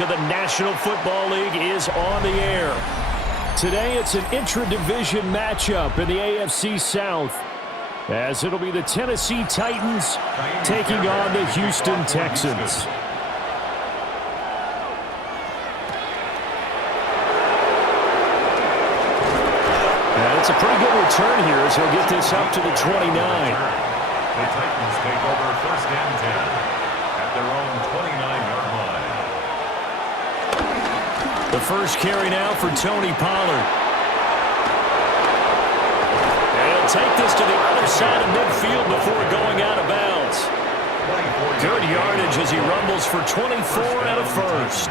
coverage of the National Football League is on the air. Today it's an intra-division matchup in the AFC South, as it'll be the Tennessee Titans taking on the Houston Texans. And it's a pretty good return here as he'll get this up to the 29. The Titans take over first and 10 at their own 29-yard line. The first carry now for Tony Pollard. And he'll take this to the other side of midfield before going out of bounds. Good yardage as he rumbles for 24 and a first.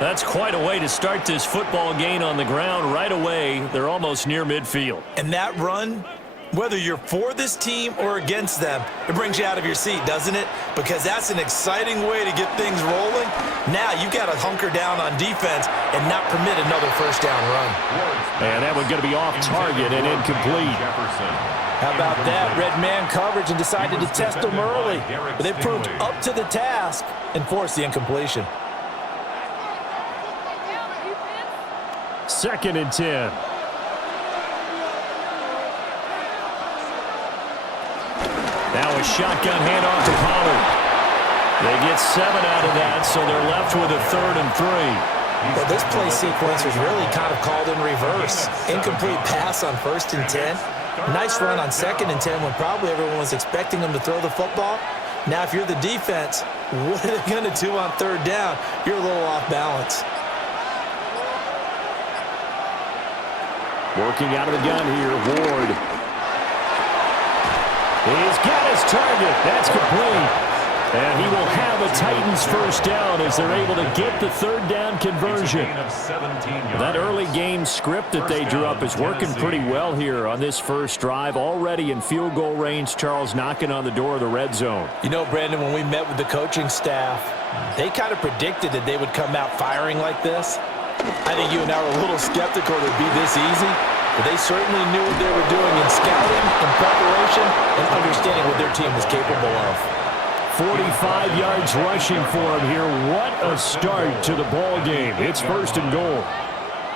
That's quite a way to start this football game on the ground right away. They're almost near midfield. And that run, whether you're for this team or against them, it brings you out of your seat, doesn't it? Because that's an exciting way to get things rolling. Now you've got to hunker down on defense and not permit another first down run. And that one's going to be off target and incomplete. How about that? Red man coverage and decided to test them early. But they proved up to the task and forced the incompletion. 2nd and 10. Now a shotgun handoff to Pollard. They get 7 out of that, so they're left with a 3rd and 3. Well, this play sequence was really kind of called in reverse. Incomplete pass on 1st and 10. Nice run on 2nd and 10 when probably everyone was expecting them to throw the football. Now, if you're the defense, what are they going to do on 3rd down? You're a little off balance. Working out of the gun here, Ward. He's got his target. That's complete. And he will have a Titans first down as they're able to get the 3rd down conversion. That early game script that they drew up is working pretty well here on this first drive. Already in field goal range, Charles knocking on the door of the red zone. You know, Brandon, when we met with the coaching staff, they kind of predicted that they would come out firing like this. I think you and I were a little skeptical that it would be this easy, but they certainly knew what they were doing in scouting, in preparation, and understanding what their team was capable of. 45 yards rushing for him here. What a start to the ball game. It's 1st and goal.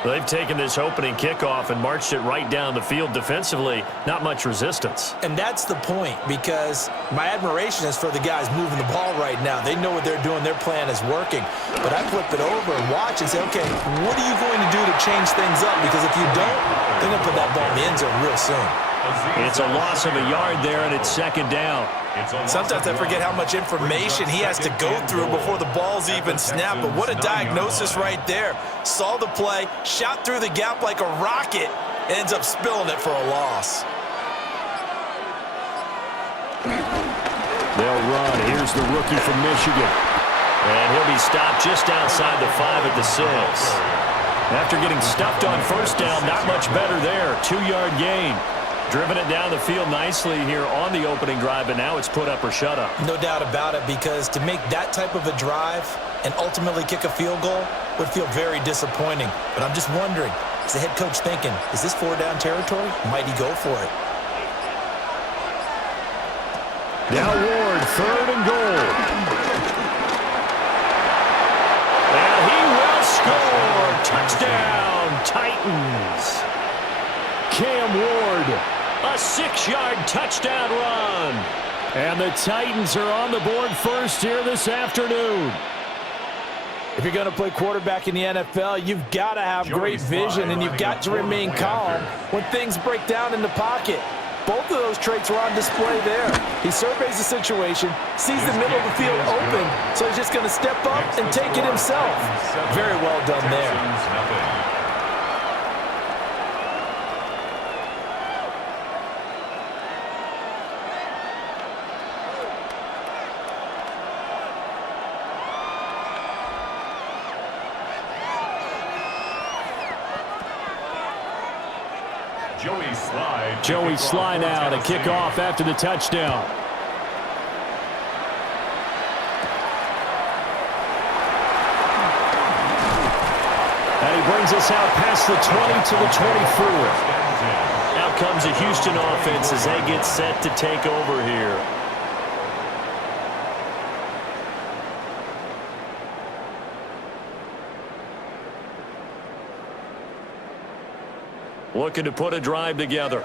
They've taken this opening kickoff and marched it right down the field defensively. Not much resistance. And that's the point, because my admiration is for the guys moving the ball right now. They know what they're doing. Their plan is working. But I flip it over and watch and say, okay, what are you going to do to change things up? Because if you don't, they're going to put that ball in the end zone real soon. It's a loss of a yard there, and it's 2nd down. Sometimes I forget how much information he has to go through before the ball's even snapped. But what a diagnosis right there. Saw the play, shot through the gap like a rocket, ends up spilling it for a loss. They'll run. Here's the rookie from Michigan. And he'll be stopped just outside the 5 at the 6. After getting stuffed on 1st down, not much better there. 2-yard gain. Driven it down the field nicely here on the opening drive, but now it's put up or shut up. No doubt about it, because to make that type of a drive and ultimately kick a field goal would feel very disappointing. But I'm just wondering, is the head coach thinking, is this 4-down territory? Might he go for it? Now Ward, 3rd and goal. And he will score. Touchdown, Titans. Cam Ward, a 6-yard touchdown run. And the Titans are on the board first here this afternoon. If you're going to play quarterback in the NFL, you've got to have great vision, and you've got to remain calm when things break down in the pocket. Both of those traits are on display there. He surveys the situation, sees the middle of the field open, so he's just going to step up and take it himself. Very well done there. Joey Sly now to kick off after the touchdown. And he brings us out past the 20 to the 24. Out comes the Houston offense as they get set to take over here. looking to put a drive together.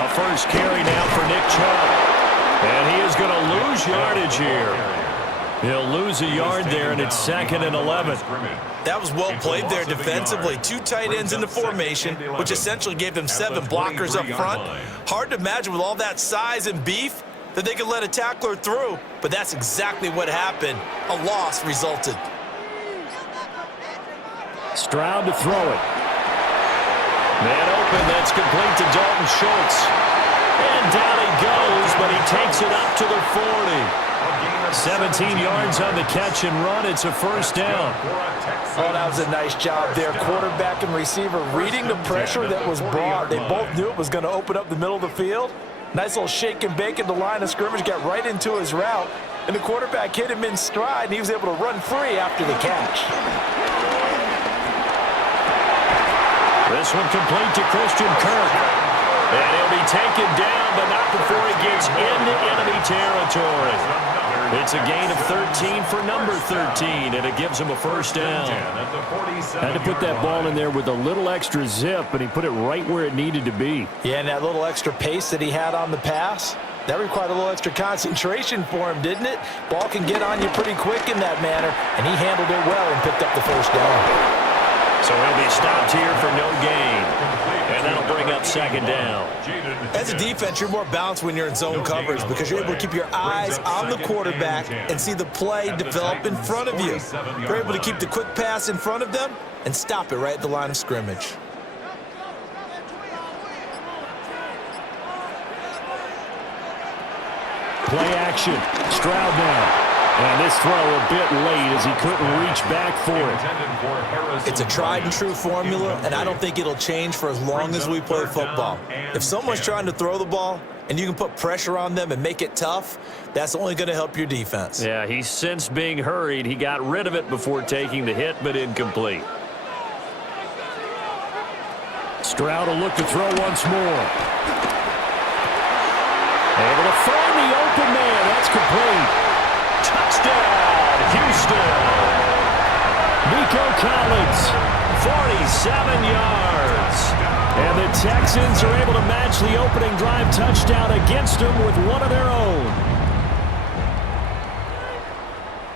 A first carry now for Nick Chubb. And he is going to lose yardage here. He'll lose a yard there, and it's 2nd and 11. That was well played there defensively. 2 tight ends in the formation, which essentially gave them 7 blockers up front. Hard to imagine with all that size and beef that they could let a tackler through, but that's exactly what happened. A loss resulted. Stroud to throw it. Man open, that's complete to Dalton Schultz. And down he goes, but he takes it up to the 40. 17 yards on the catch and run. It's a first down. Oh, that was a nice job there. Quarterback and receiver reading the pressure that was brought. They both knew it was going to open up the middle of the field. Nice little shake and bake at the line of scrimmage, got right into his route, and the quarterback hit him in stride, and he was able to run free after the catch. This one complete to Christian Kirk. And he'll be taken down, but not before he gets into enemy territory. It's a gain of 13 for number 13, and it gives him a first down. Had to put that ball in there with a little extra zip, and he put it right where it needed to be. Yeah, and that little extra pace that he had on the pass, that required a little extra concentration for him, didn't it? Ball can get on you pretty quick in that manner, and he handled it well and picked up the first down. So he'll be stopped here for no gain. And that'll bring up 2nd down. As a defense, you're more balanced when you're in zone coverage because you're able to keep your eyes on the quarterback and see the play develop in front of you. You're able to keep the quick pass in front of them and stop it right at the line of scrimmage. Play action. Stroud now. And this throw a bit late as he couldn't reach back for it. It's a tried and true formula, and I don't think it'll change for as long as we play football. If someone's trying to throw the ball and you can put pressure on them and make it tough, that's only going to help your defense. Yeah, he sensed being hurried. He got rid of it before taking the hit, but incomplete. Stroud will look to throw once more. Able to find the open man. That's complete. Touchdown, Houston. Nico Collins, 47 yards. And the Texans are able to match the opening drive touchdown against them with one of their own.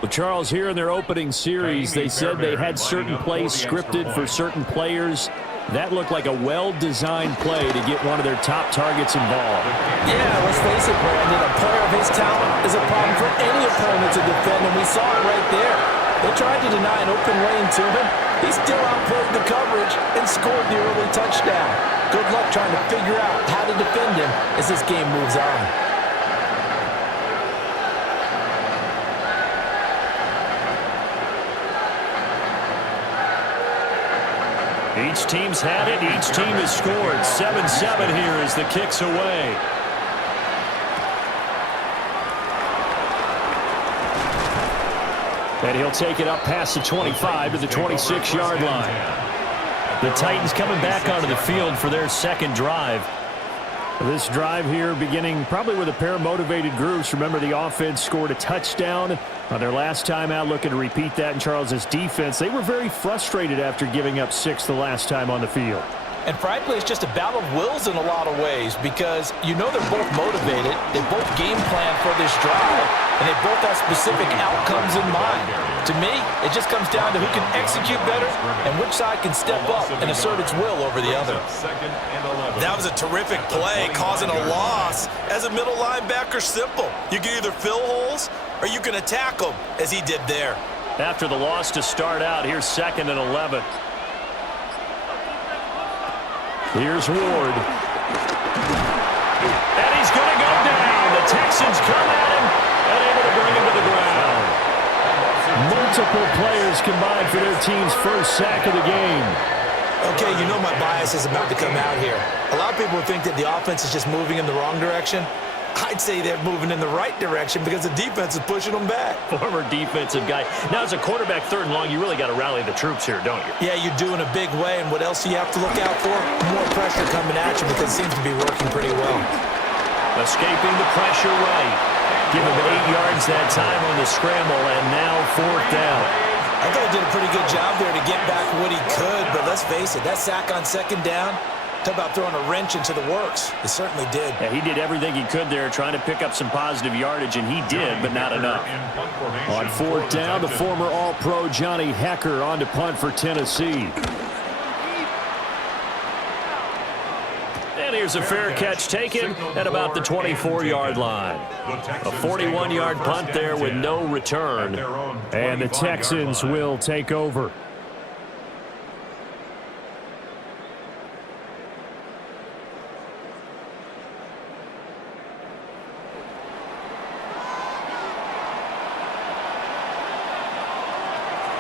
Well, Charles, here in their opening series, they said they had certain plays scripted for certain players. That looked like a well-designed play to get one of their top targets involved. Yeah, let's face it, Brandon. A player of his talent is a problem for any opponent to defend, and we saw it right there. They tried to deny an open lane to him. He still outplayed the coverage and scored the early touchdown. Good luck trying to figure out how to defend him as this game moves on. Each team's had it. Each team has scored. 7-7 here as the kick's away. And he'll take it up past the 25 to the 26-yard line. The Titans coming back onto the field for their second drive. This drive here beginning probably with a pair of motivated groups. Remember, the offense scored a touchdown on their last time out, looking to repeat that in Charles's defense. They were very frustrated after giving up 6 the last time on the field. And frankly, it's just a battle of wills in a lot of ways because you know they're both motivated, they both game plan for this drive, and they both have specific outcomes in mind. To me, it just comes down to who can execute better and which side can step up and assert its will over the other. That was a terrific play, causing a loss. As a middle linebacker, simple. You can either fill holes or you can attack them, as he did there. After the loss to start out, here's 2nd and 11. Here's Ward. And he's going to go down. The Texans come at him and able to bring him to the ground. Multiple players combined for their team's first sack of the game. Okay, you know my bias is about to come out here. A lot of people think that the offense is just moving in the wrong direction. I'd say they're moving in the right direction because the defense is pushing them back. Former defensive guy. Now, as a quarterback 3rd and long, you really got to rally the troops here, don't you? Yeah, you do in a big way. And what else do you have to look out for? More pressure coming at you because it seems to be working pretty well. Escaping the pressure right. Give him 8 yards that time on the scramble, and now 4th down. I thought he did a pretty good job there to get back what he could, but let's face it, that sack on second down, talk about throwing a wrench into the works. It certainly did. Yeah, he did everything he could there trying to pick up some positive yardage, and he did, but not enough. On fourth down, the former All-Pro Johnny Hecker on to punt for Tennessee. And here's a fair catch taken at about the 24-yard line. A 41-yard punt there with no return. And the Texans will take over.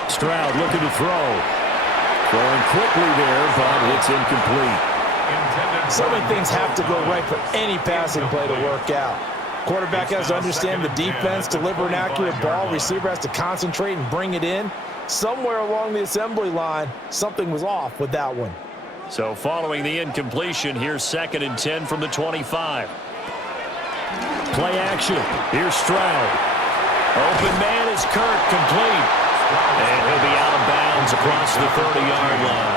Stroud looking to throw. Throwing quickly there, but it's incomplete. So many things have to go right for any passing play to work out. Quarterback has to understand the defense, deliver an accurate ball. Receiver has to concentrate and bring it in. Somewhere along the assembly line, something was off with that one. So following the incompletion, here's 2nd and 10 from the 25. Play action. Here's Stroud. Open man is Kirk, complete. And he'll be out of bounds across the 30-yard line.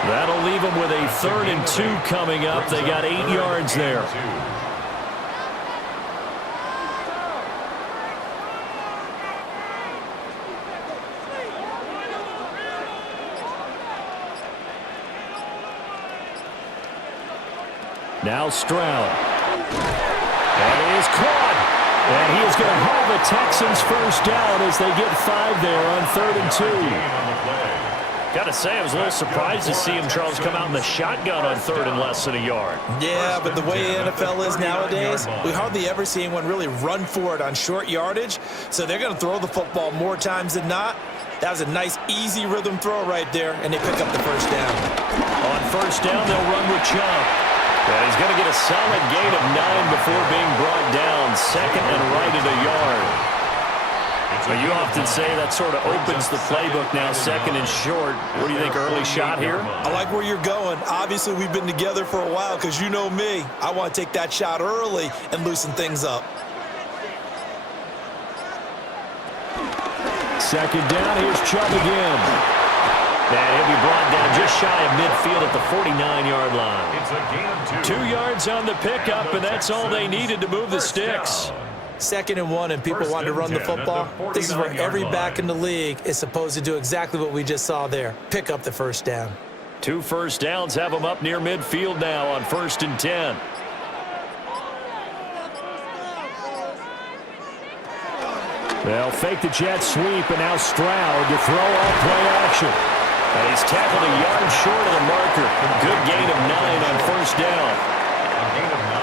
That'll leave them with a 3rd and 2 coming up. They got 8 yards there. Now Stroud. And it is caught. And he is going to have the Texans first down as they get 5 there on 3rd and 2. Got to say, I was a little surprised to see him, Charles, come out in the shotgun on 3rd and less than a yard. Yeah, but the way the NFL is nowadays, we hardly ever see anyone really run for it on short yardage. So they're going to throw the football more times than not. That was a nice, easy rhythm throw right there, and they pick up the first down. On first down, they'll run with Chubb. And he's going to get a solid gain of 9 before being brought down. 2nd and right at a yard. But you often say that sort of opens the playbook now, 2nd and short. What do you think, early shot here? I like where you're going. Obviously, we've been together for a while because you know me. I want to take that shot early and loosen things up. 2nd down, here's Chubb again. And he'll be brought down just shy of midfield at the 49-yard line. It's a gain of 2. 2 yards on the pickup, and that's all they needed to move the sticks. 2nd and 1, and people want to run the football. This is where every back in the league is supposed to do exactly what we just saw there. Pick up the first down. 2 first downs have them up near midfield now on 1st and 10. They'll fake the jet sweep, and now Stroud to throw on play action. And he's tackled a yard short of the marker. Good gain of 9 on first down.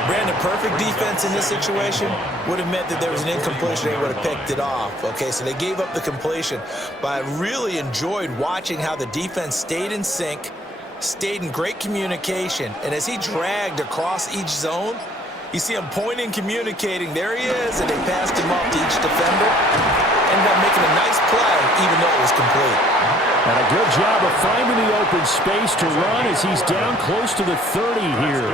Brandon, perfect defense in this situation would have meant that there was an incompletion. They would have picked it off. Okay, so they gave up the completion. But I really enjoyed watching how the defense stayed in sync, stayed in great communication. And as he dragged across each zone, you see him pointing, communicating. There he is, and they passed him off to each defender. Ended up making a nice play, even though it was complete. And a good job of finding the open space to run as he's down close to the 30 here.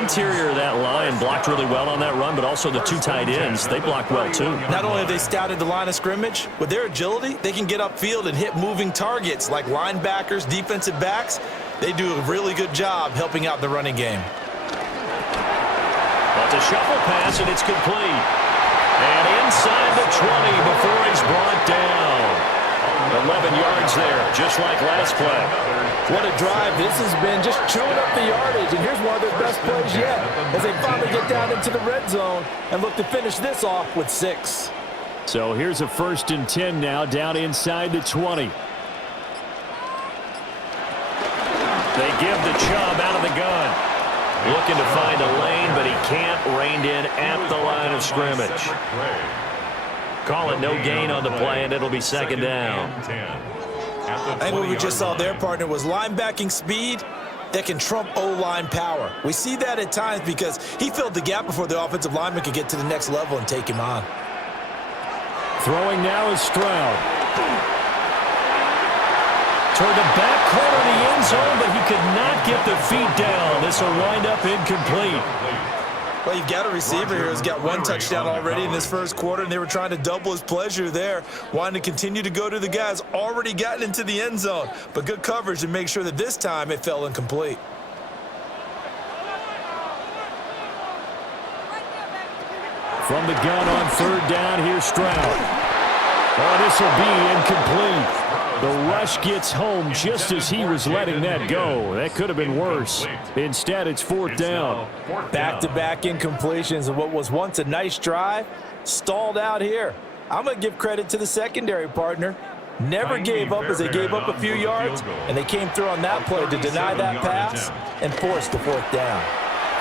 Interior of that line blocked really well on that run, but also the 2 tight ends, they blocked well too. Not only have they scouted the line of scrimmage, with their agility, they can get upfield and hit moving targets like linebackers, defensive backs. They do a really good job helping out the running game. That's a shuffle pass, and it's complete. And inside the 20 before he's brought down. 11 yards there, just like last play. What a drive this has been, just chewing up the yardage. And here's one of their best plays yet, as they finally get down into the red zone and look to finish this off with 6. So here's a 1st and 10 now, down inside the 20. They give the Chubb out of the gun. Looking to find a lane, but he can't. Reined in at the line of scrimmage. Call it no gain on the play, and it'll be 2nd down. I think what we just saw there, partner, was linebacking speed that can trump O-line power. We see that at times because he filled the gap before the offensive lineman could get to the next level and take him on. Throwing now is Stroud. Toward the back corner of the end zone, but he could not get the feet down. This will wind up incomplete. Well, you've got a receiver here who's got one touchdown already in this first quarter, and they were trying to double his pleasure there, wanting to continue to go to the guys already gotten into the end zone. But good coverage to make sure that this time it fell incomplete. From the gun on third down, here's Stroud. Oh, this will be incomplete. The rush gets home just as he was letting that go. That could have been worse. Instead, it's fourth down. Back-to-back incompletions of what was once a nice drive, stalled out here. I'm going to give credit to the secondary partner. Never gave up as they gave up a few yards, and they came through on that play to deny that pass and force the fourth down.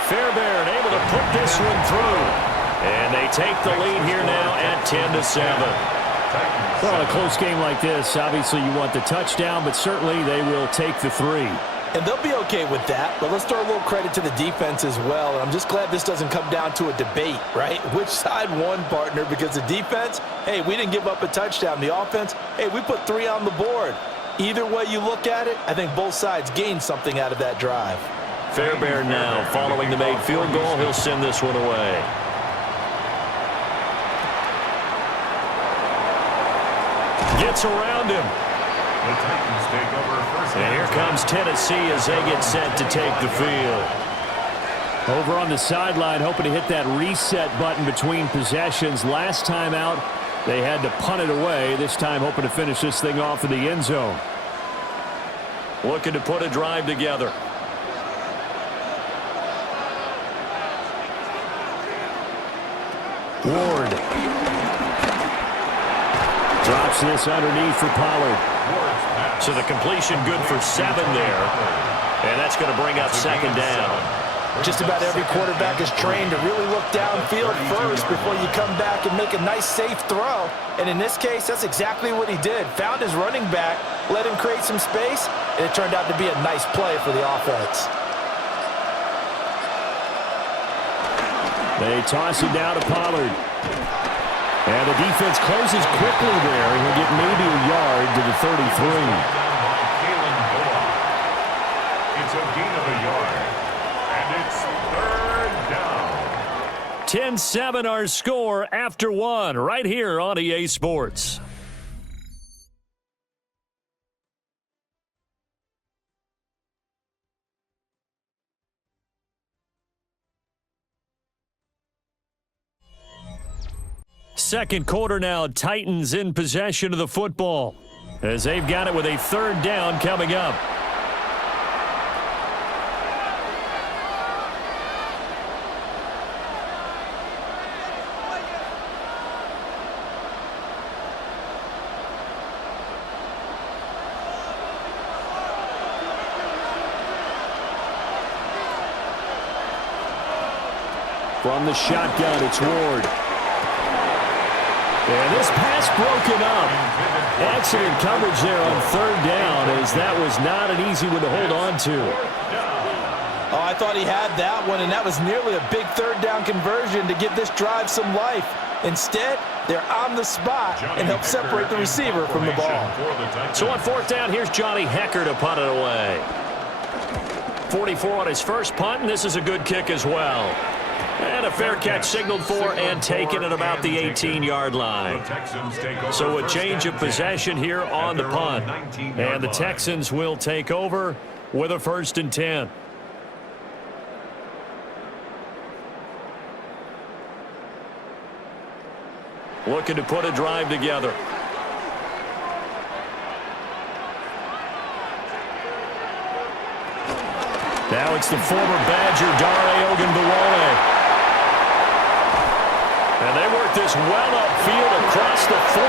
Fairbairn able to put this one through. And they take the lead here now at 10-7. Well, in a close game like this, obviously you want the touchdown, but certainly they will take the 3. And they'll be okay with that, but let's throw a little credit to the defense as well. And I'm just glad this doesn't come down to a debate, right? Which side won, partner? Because the defense, hey, we didn't give up a touchdown. The offense, hey, we put 3 on the board. Either way you look at it, I think both sides gained something out of that drive. Fairbairn now following the made field goal. He'll send this one away. Gets around him. The Titans take over first. And here comes Tennessee as they get set to take the field. Over on the sideline, hoping to hit that reset button between possessions. Last time out, they had to punt it away. This time, hoping to finish this thing off in the end zone. Looking to put a drive together. Ward. Drops this underneath for Pollard. So the completion good for 7 there. And that's going to bring up second down. Just about every quarterback is trained to really look downfield first before you come back and make a nice, safe throw. And in this case, that's exactly what he did. Found his running back, let him create some space, and it turned out to be a nice play for the offense. They toss it down to Pollard. And the defense closes quickly there, and he'll get maybe a yard to the 33. It's a gain of a yard, and it's third down. 10-7 our score after 1 right here on EA Sports. Second quarter now, Titans in possession of the football as they've got it with a third down coming up. From the shotgun, it's Ward. And this pass broken up. Excellent coverage there on third down, as that was not an easy one to hold on to. Oh, I thought he had that one, and that was nearly a big third down conversion to give this drive some life. Instead, they're on the spot and help separate the receiver from the ball. So on fourth down, here's Johnny Hecker to punt it away. 44 on his first punt, and this is a good kick as well. And a fair catch signaled for and taken at about the 18-yard line. So a change of possession here on the punt. And the Texans will take over with a 1st and 10. Looking to put a drive together. Now it's the former Badger, Dare Ogunbowale. And they work this well upfield across the 45.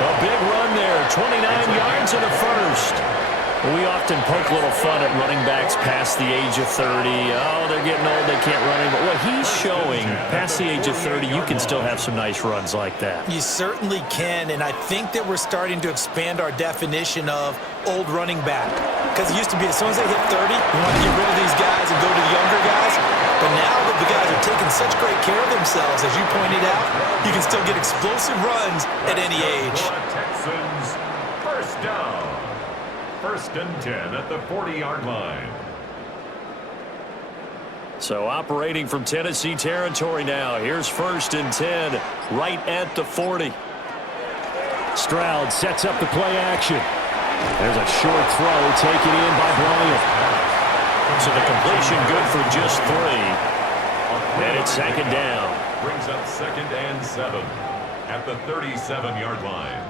A big run there, 29 yards and a first. We often poke a little fun at running backs past the age of 30. Oh, they're getting old, they can't run anymore. What he's showing, past the age of 30, you can still have some nice runs like that. You certainly can, and I think that we're starting to expand our definition of old running back. Because it used to be as soon as they hit 30, we want to get rid of these guys and go to the younger guys. But now that the guys are taking such great care of themselves, as you pointed out, you can still get explosive runs at any age. Texans, first down. 1st and 10 at the 40-yard line. So operating from Tennessee territory now. Here's 1st and 10, right at the 40. Stroud sets up the play action. There's a short throw taken in by Bryant. So the completion good for just 3. And it's 2nd down. Brings up 2nd and 7 at the 37-yard line.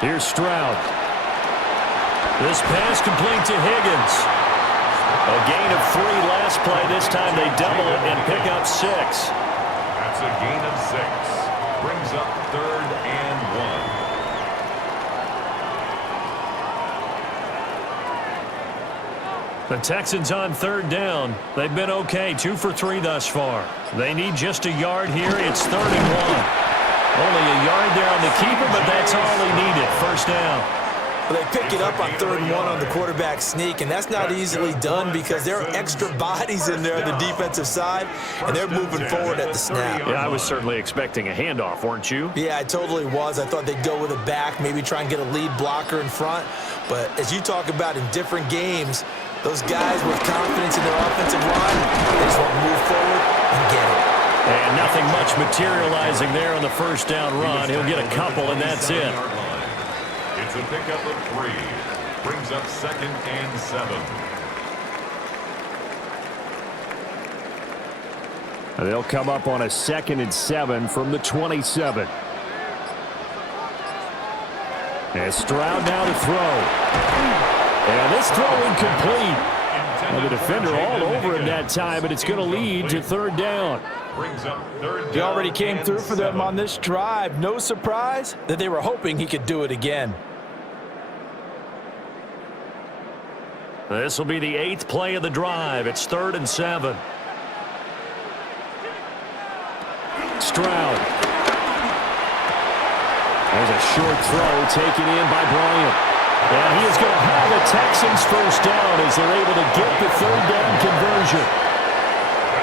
Here's Stroud. This pass complete to Higgins. A gain of 3 last play. This time they double it and pick up 6. That's a gain of 6. Brings up 3rd and 1. The Texans on 3rd down. They've been okay, 2 for 3 thus far. They need just a yard here. It's 3rd and 1. Only a yard there on the keeper, but that's all he needed. 1st down. Well, they pick it up on 3rd and 1 on the quarterback sneak, and that's not easily done because there are extra bodies in there on the defensive side, and they're moving forward at the snap. Yeah, I was certainly expecting a handoff, weren't you? Yeah, I totally was. I thought they'd go with a back, maybe try and get a lead blocker in front. But as you talk about in different games, those guys with confidence in their offensive line, they just want to move forward and get it. And nothing much materializing there on the 1st down run. He'll get a couple, and that's it. It's a pickup of 3. Brings up 2nd and 7. They'll come up on a 2nd and 7 from the 27. And Stroud now to throw. And this throw incomplete. Well, the defender all over him that time, but it's going to lead to 3rd down. He already came through for them on this drive. No surprise that they were hoping he could do it again. This will be the 8th play of the drive. It's 3rd and 7. Stroud. There's a short throw taken in by Bryant. And he is going to have the Texans 1st down as they're able to get the 3rd down conversion.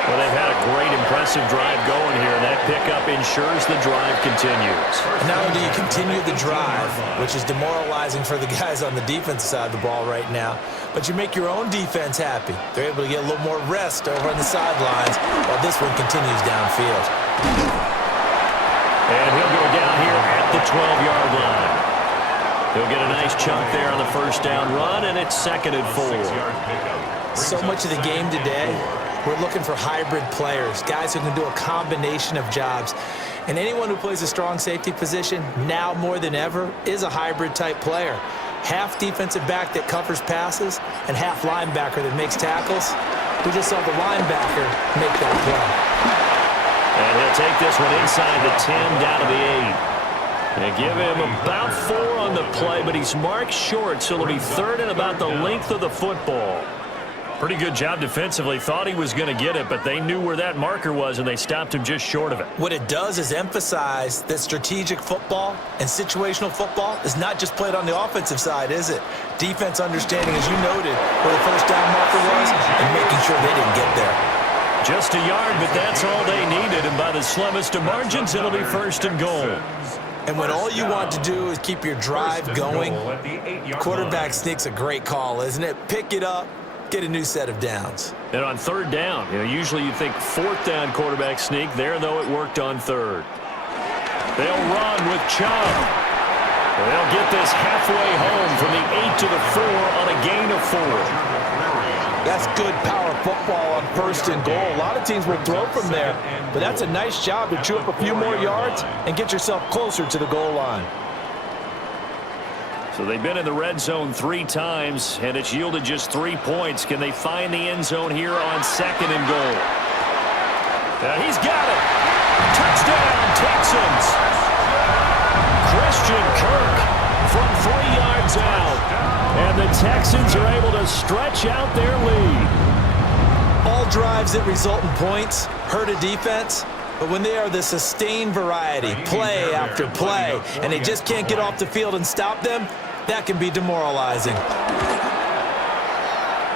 Well, they've had a great, impressive drive going here, and that pickup ensures the drive continues. And not only do you continue the drive, which is demoralizing for the guys on the defensive side of the ball right now, but you make your own defense happy. They're able to get a little more rest over on the sidelines while this one continues downfield. And he'll go down here at the 12-yard line. He'll get a nice chunk there on the 1st down run, and it's 2nd and 4. So much of the game today, we're looking for hybrid players, guys who can do a combination of jobs. And anyone who plays a strong safety position, now more than ever, is a hybrid-type player. Half defensive back that covers passes and half linebacker that makes tackles. We just saw the linebacker make that play. And he'll take this one inside the 10, down to the 8. They give him about 4 on the play, but he's marked short, so it'll be 3rd and about the length of the football. Pretty good job defensively. Thought he was going to get it, but they knew where that marker was, and they stopped him just short of it. What it does is emphasize that strategic football and situational football is not just played on the offensive side, is it? Defense understanding, as you noted, where the 1st down marker was and making sure they didn't get there. Just a yard, but that's all they needed, and by the slimmest of margins, it'll be 1st and goal. And when all you want to do is keep your drive going, quarterback sneak's a great call, isn't it? Pick it up, get a new set of downs. And on 3rd down, usually you think 4th down quarterback sneak. There, though, it worked on 3rd. They'll run with Chubb. They'll get this halfway home from the 8 to the 4 on a gain of 4. That's good power football on 1st and goal. A lot of teams will throw from there, but that's a nice job to chew up a few more yards and get yourself closer to the goal line. So they've been in the red zone 3 times, and it's yielded just 3 points. Can they find the end zone here on 2nd and goal? He's got it. Touchdown, Texans. Christian Kirk from 3 yards out. And the Texans are able to stretch out their lead. All drives that result in points hurt a defense, but when they are the sustained variety, play after play, and they just can't get off the field and stop them, that can be demoralizing.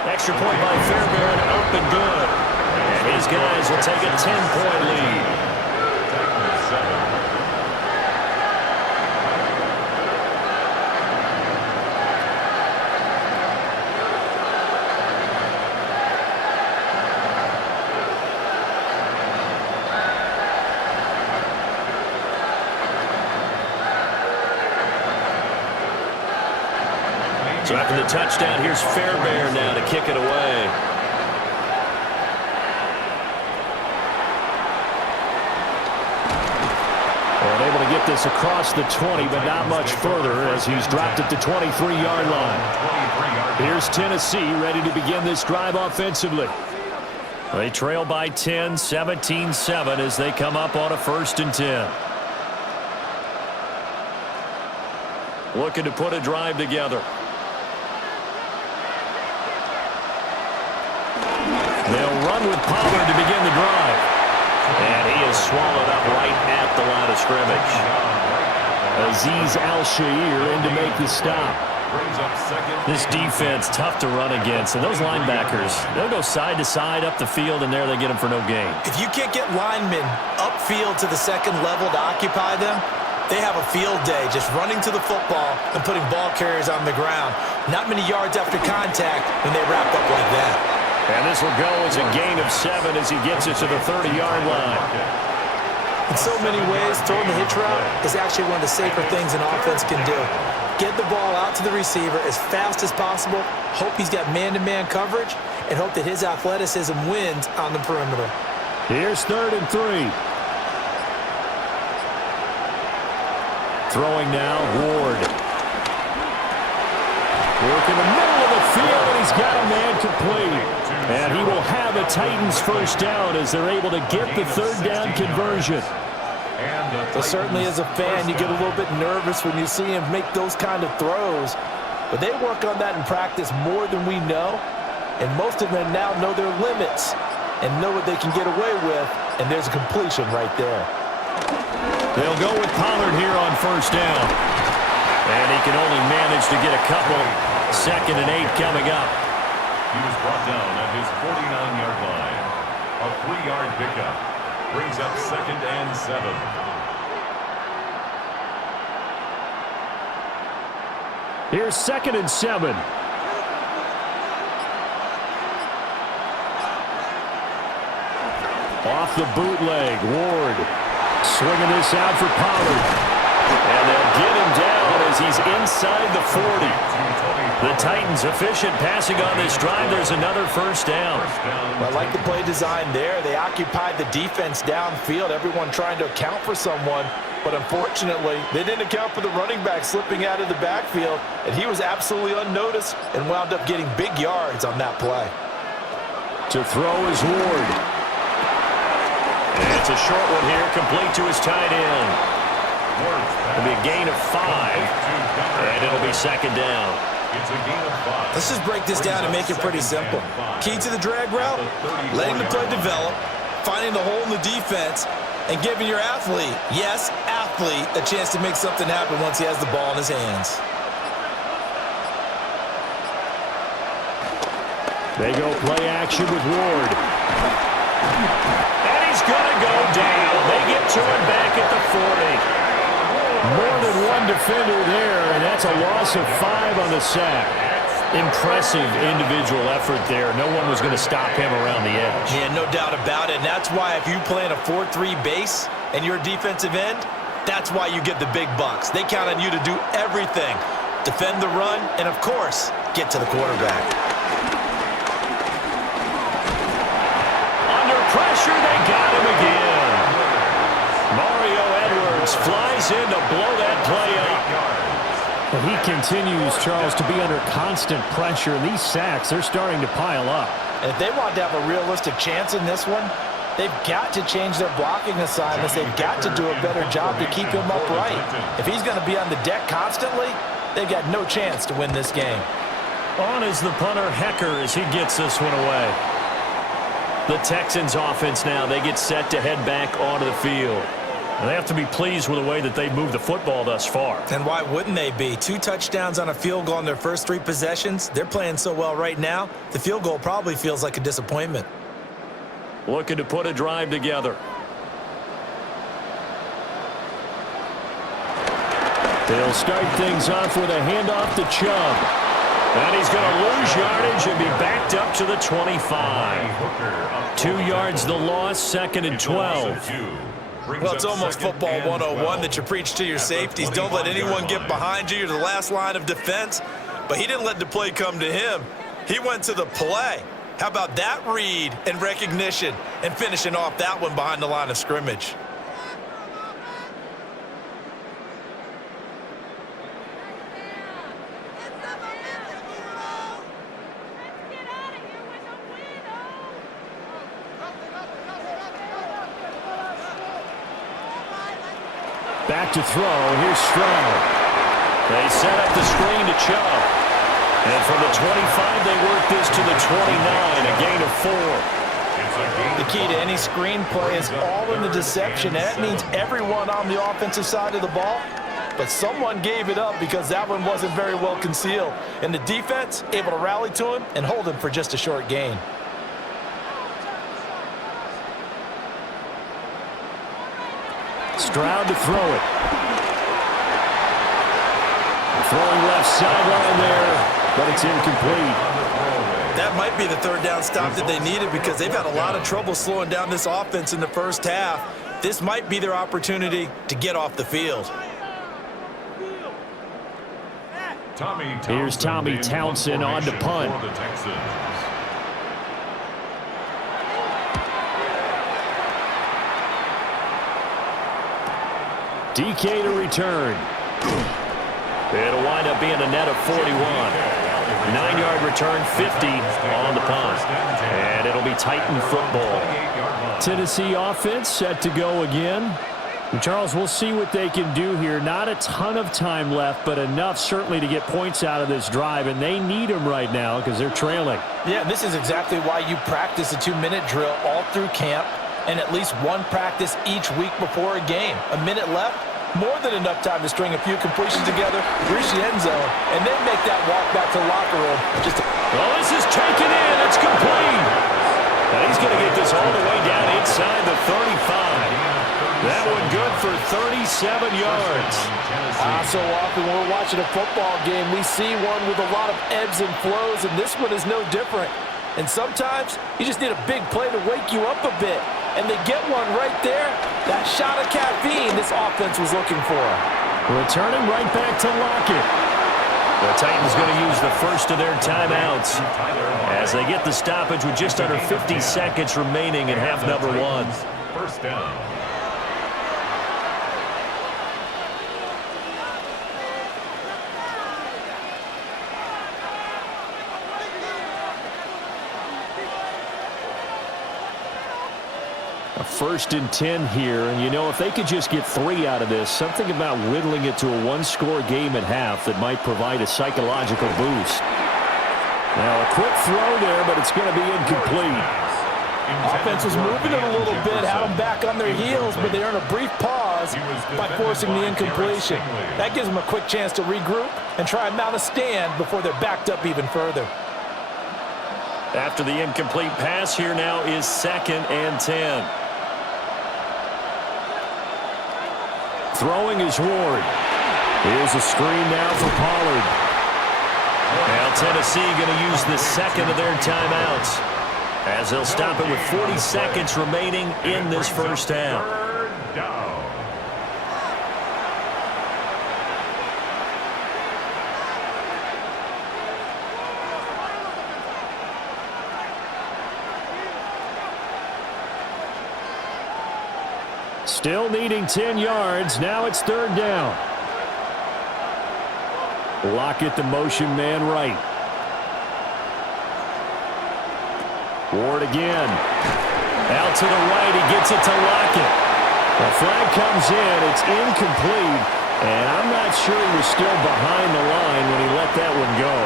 Extra point by Fairbairn, up and good. And his guys will take a 10-point lead. So after the touchdown, here's Fairbairn now to kick it away. And able to get this across the 20, but not much further as he's dropped it to 23-yard line. Here's Tennessee ready to begin this drive offensively. They trail by 10, 17-7 as they come up on a 1st and 10. Looking to put a drive together. They'll run with Pollard to begin the drive. And he is swallowed up right at the line of scrimmage. Azeez Al-Shaair in to make the stop. This defense tough to run against, and those linebackers, they'll go side to side up the field, and there they get them for no gain. If you can't get linemen upfield to the second level to occupy them, they have a field day just running to the football and putting ball carriers on the ground. Not many yards after contact when they wrap up like that. And this will go as a gain of 7 as he gets it to the 30-yard line. In so many ways, throwing the hitch route is actually one of the safer things an offense can do. Get the ball out to the receiver as fast as possible, hope he's got man-to-man coverage, and hope that his athleticism wins on the perimeter. Here's 3rd and 3. Throwing now, Ward. Work in the middle of the field, and he's got a man complete. And he will have a Titans 1st down as they're able to get the 3rd down conversion. So certainly as a fan, you get a little bit nervous when you see him make those kind of throws. But they work on that in practice more than we know. And most of them now know their limits and know what they can get away with. And there's a completion right there. They'll go with Pollard here on 1st down. And he can only manage to get a couple. 2nd and 8 coming up. He was brought down at his 49-yard line. A 3-yard pickup brings up 2nd and 7. Here's 2nd and 7. Off the bootleg, Ward swinging this out for Pollard. And they'll get him down as he's inside the 40. The Titans efficient passing on this drive. There's another 1st down. I like the play design there. They occupied the defense downfield, everyone trying to account for someone. But unfortunately, they didn't account for the running back slipping out of the backfield, and he was absolutely unnoticed and wound up getting big yards on that play. To throw is Ward. And it's a short one here, complete to his tight end. It'll be a gain of 5, and it'll be 2nd down. It's a gain of 5. Let's just break this down and make it pretty simple. Key to the drag route, letting the play develop, finding the hole in the defense, and giving your athlete, yes, athlete, a chance to make something happen once he has the ball in his hands. They go play action with Ward. And he's going to go down. They get to him back at the 40. More than one defender there, and that's a loss of 5 on the sack. Impressive individual effort there. No one was going to stop him around the edge. Yeah, no doubt about it. And that's why if you play in a 4-3 base and you're a defensive end, that's why you get the big bucks. They count on you to do everything. Defend the run, and of course, get to the quarterback. Under pressure, they got him again. Mario Edwards flies in to blow that play up. Well, he continues, Charles, to be under constant pressure. And these sacks, they're starting to pile up. And if they want to have a realistic chance in this one, they've got to change their blocking assignments. They've got to do a better job to keep him upright. If he's going to be on the deck constantly, they've got no chance to win this game. On is the punter, Hecker, as he gets this one away. The Texans offense now, they get set to head back onto the field. And they have to be pleased with the way that they've moved the football thus far. And why wouldn't they be? 2 touchdowns on a field goal in their first 3 possessions. They're playing so well right now, the field goal probably feels like a disappointment. Looking to put a drive together. They'll start things off with a handoff to Chubb. And he's going to lose yardage and be backed up to the 25. 2 yards the loss, 2nd and 12. Well, it's almost football 101 that you preach to your safeties. Don't let anyone get behind you. You're the last line of defense. but he didn't let the play come to him. He went to the play. How about that read and recognition and finishing off that one behind the line of scrimmage? Back to throw. Here's Stroud. They set up the screen to Chubb. And from the 25, they work this to the 29, a gain of 4. The key to any screen play is all in the deception. That means everyone on the offensive side of the ball. But someone gave it up because that one wasn't very well concealed. And the defense able to rally to him and hold him for just a short gain. Stroud to throw it. Throwing left sideline there, but it's incomplete. That might be the third down stop that they needed because they've had a lot of trouble slowing down this offense in the first half. This might be their opportunity to get off the field. Here's Tommy Townsend on to punt. For the Texans. DK to return. It'll wind up being a net of 41. 9-yard return, 50 on the punt. And it'll be Titan football. Tennessee offense set to go again. And Charles, we'll see what they can do here. Not a ton of time left, but enough certainly to get points out of this drive. And they need them right now because they're trailing. Yeah, this is exactly why you practice a 2-minute drill all through camp and at least one practice each week before a game. A minute left. More than enough time to string a few completions together, reach the end zone, and then make that walk back to the locker room. Well, this is taken in. It's complete. And he's going to get this all the way down inside the 35. That one good for 37 yards. So often when we're watching a football game, we see one with a lot of ebbs and flows, and this one is no different. And sometimes you just need a big play to wake you up a bit. And they get one right there. That shot of caffeine this offense was looking for. Returning right back to Lockett. The Titans going to use the first of their timeouts as they get the stoppage with just under 50 seconds remaining in half number 1. First down. A 1st and 10 here, and you know, if they could just get 3 out of this, something about whittling it to a 1-score game at half that might provide a psychological boost. Now, a quick throw there, but it's going to be incomplete. Offense was moving it a little bit, had them back on their heels, but they earned a brief pause by forcing the incompletion. That gives them a quick chance to regroup and try and mount a stand before they're backed up even further. After the incomplete pass, here now is 2nd and 10. Throwing is Ward. Here's a screen now for Pollard. Now Tennessee going to use the second of their timeouts as they'll stop it with 40 seconds remaining in this first half. Third down. Still needing 10 yards. Now it's 3rd down. Lockett, the motion man right. Ward again. Out to the right. He gets it to Lockett. The flag comes in. It's incomplete. And I'm not sure he was still behind the line when he let that one go.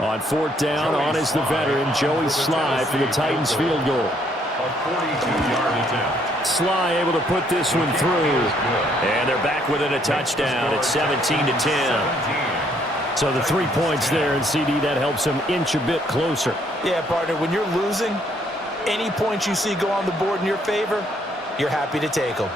On 4th down, on is the veteran, Joey Sly for the Titans field goal. A 42-yard attempt. Sly able to put this one through. And they're back within a touchdown. It's 17-10. So the 3 points there, and CD, that helps them inch a bit closer. Yeah, partner, when you're losing, any points you see go on the board in your favor, you're happy to take them.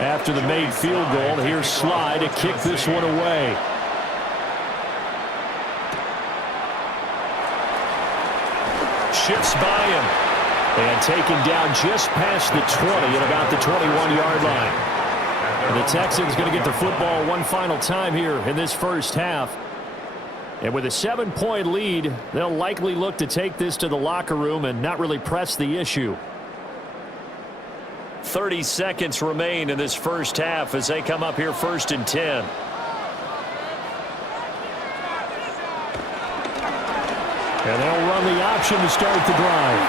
After the made field goal, here's Sly to kick this one away. Shifts by him. And taken down just past the 20 at about the 21-yard line. And the Texans going to get the football one final time here in this first half. And with a 7-point lead, they'll likely look to take this to the locker room and not really press the issue. 30 seconds remain in this first half as they come up here 1st and 10. And they'll run the option to start the drive.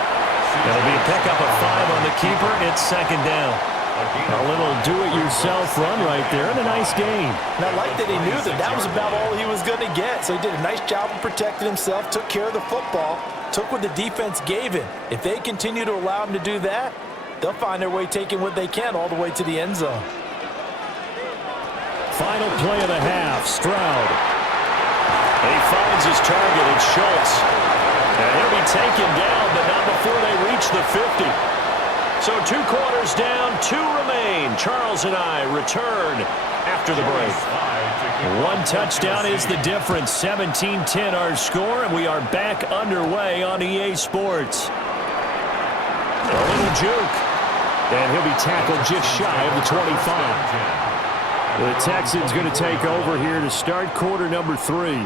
It'll be a pickup of 5 on the keeper. It's 2nd down. A little do-it-yourself run right there and a nice gain. And I like that he knew that that was about all he was going to get. So he did a nice job of protecting himself, took care of the football, took what the defense gave him. If they continue to allow him to do that, they'll find their way taking what they can all the way to the end zone. Final play of the half, Stroud. And he finds his target, it's Schultz. And he'll be taken down, but not before they reach the 50. So 2 quarters down, 2 remain. Charles and I return after the break. 1 touchdown is the difference. 17-10 our score, and we are back underway on EA Sports. A little juke. And he'll be tackled just shy of the 25. The Texans going to take over here to start quarter number 3.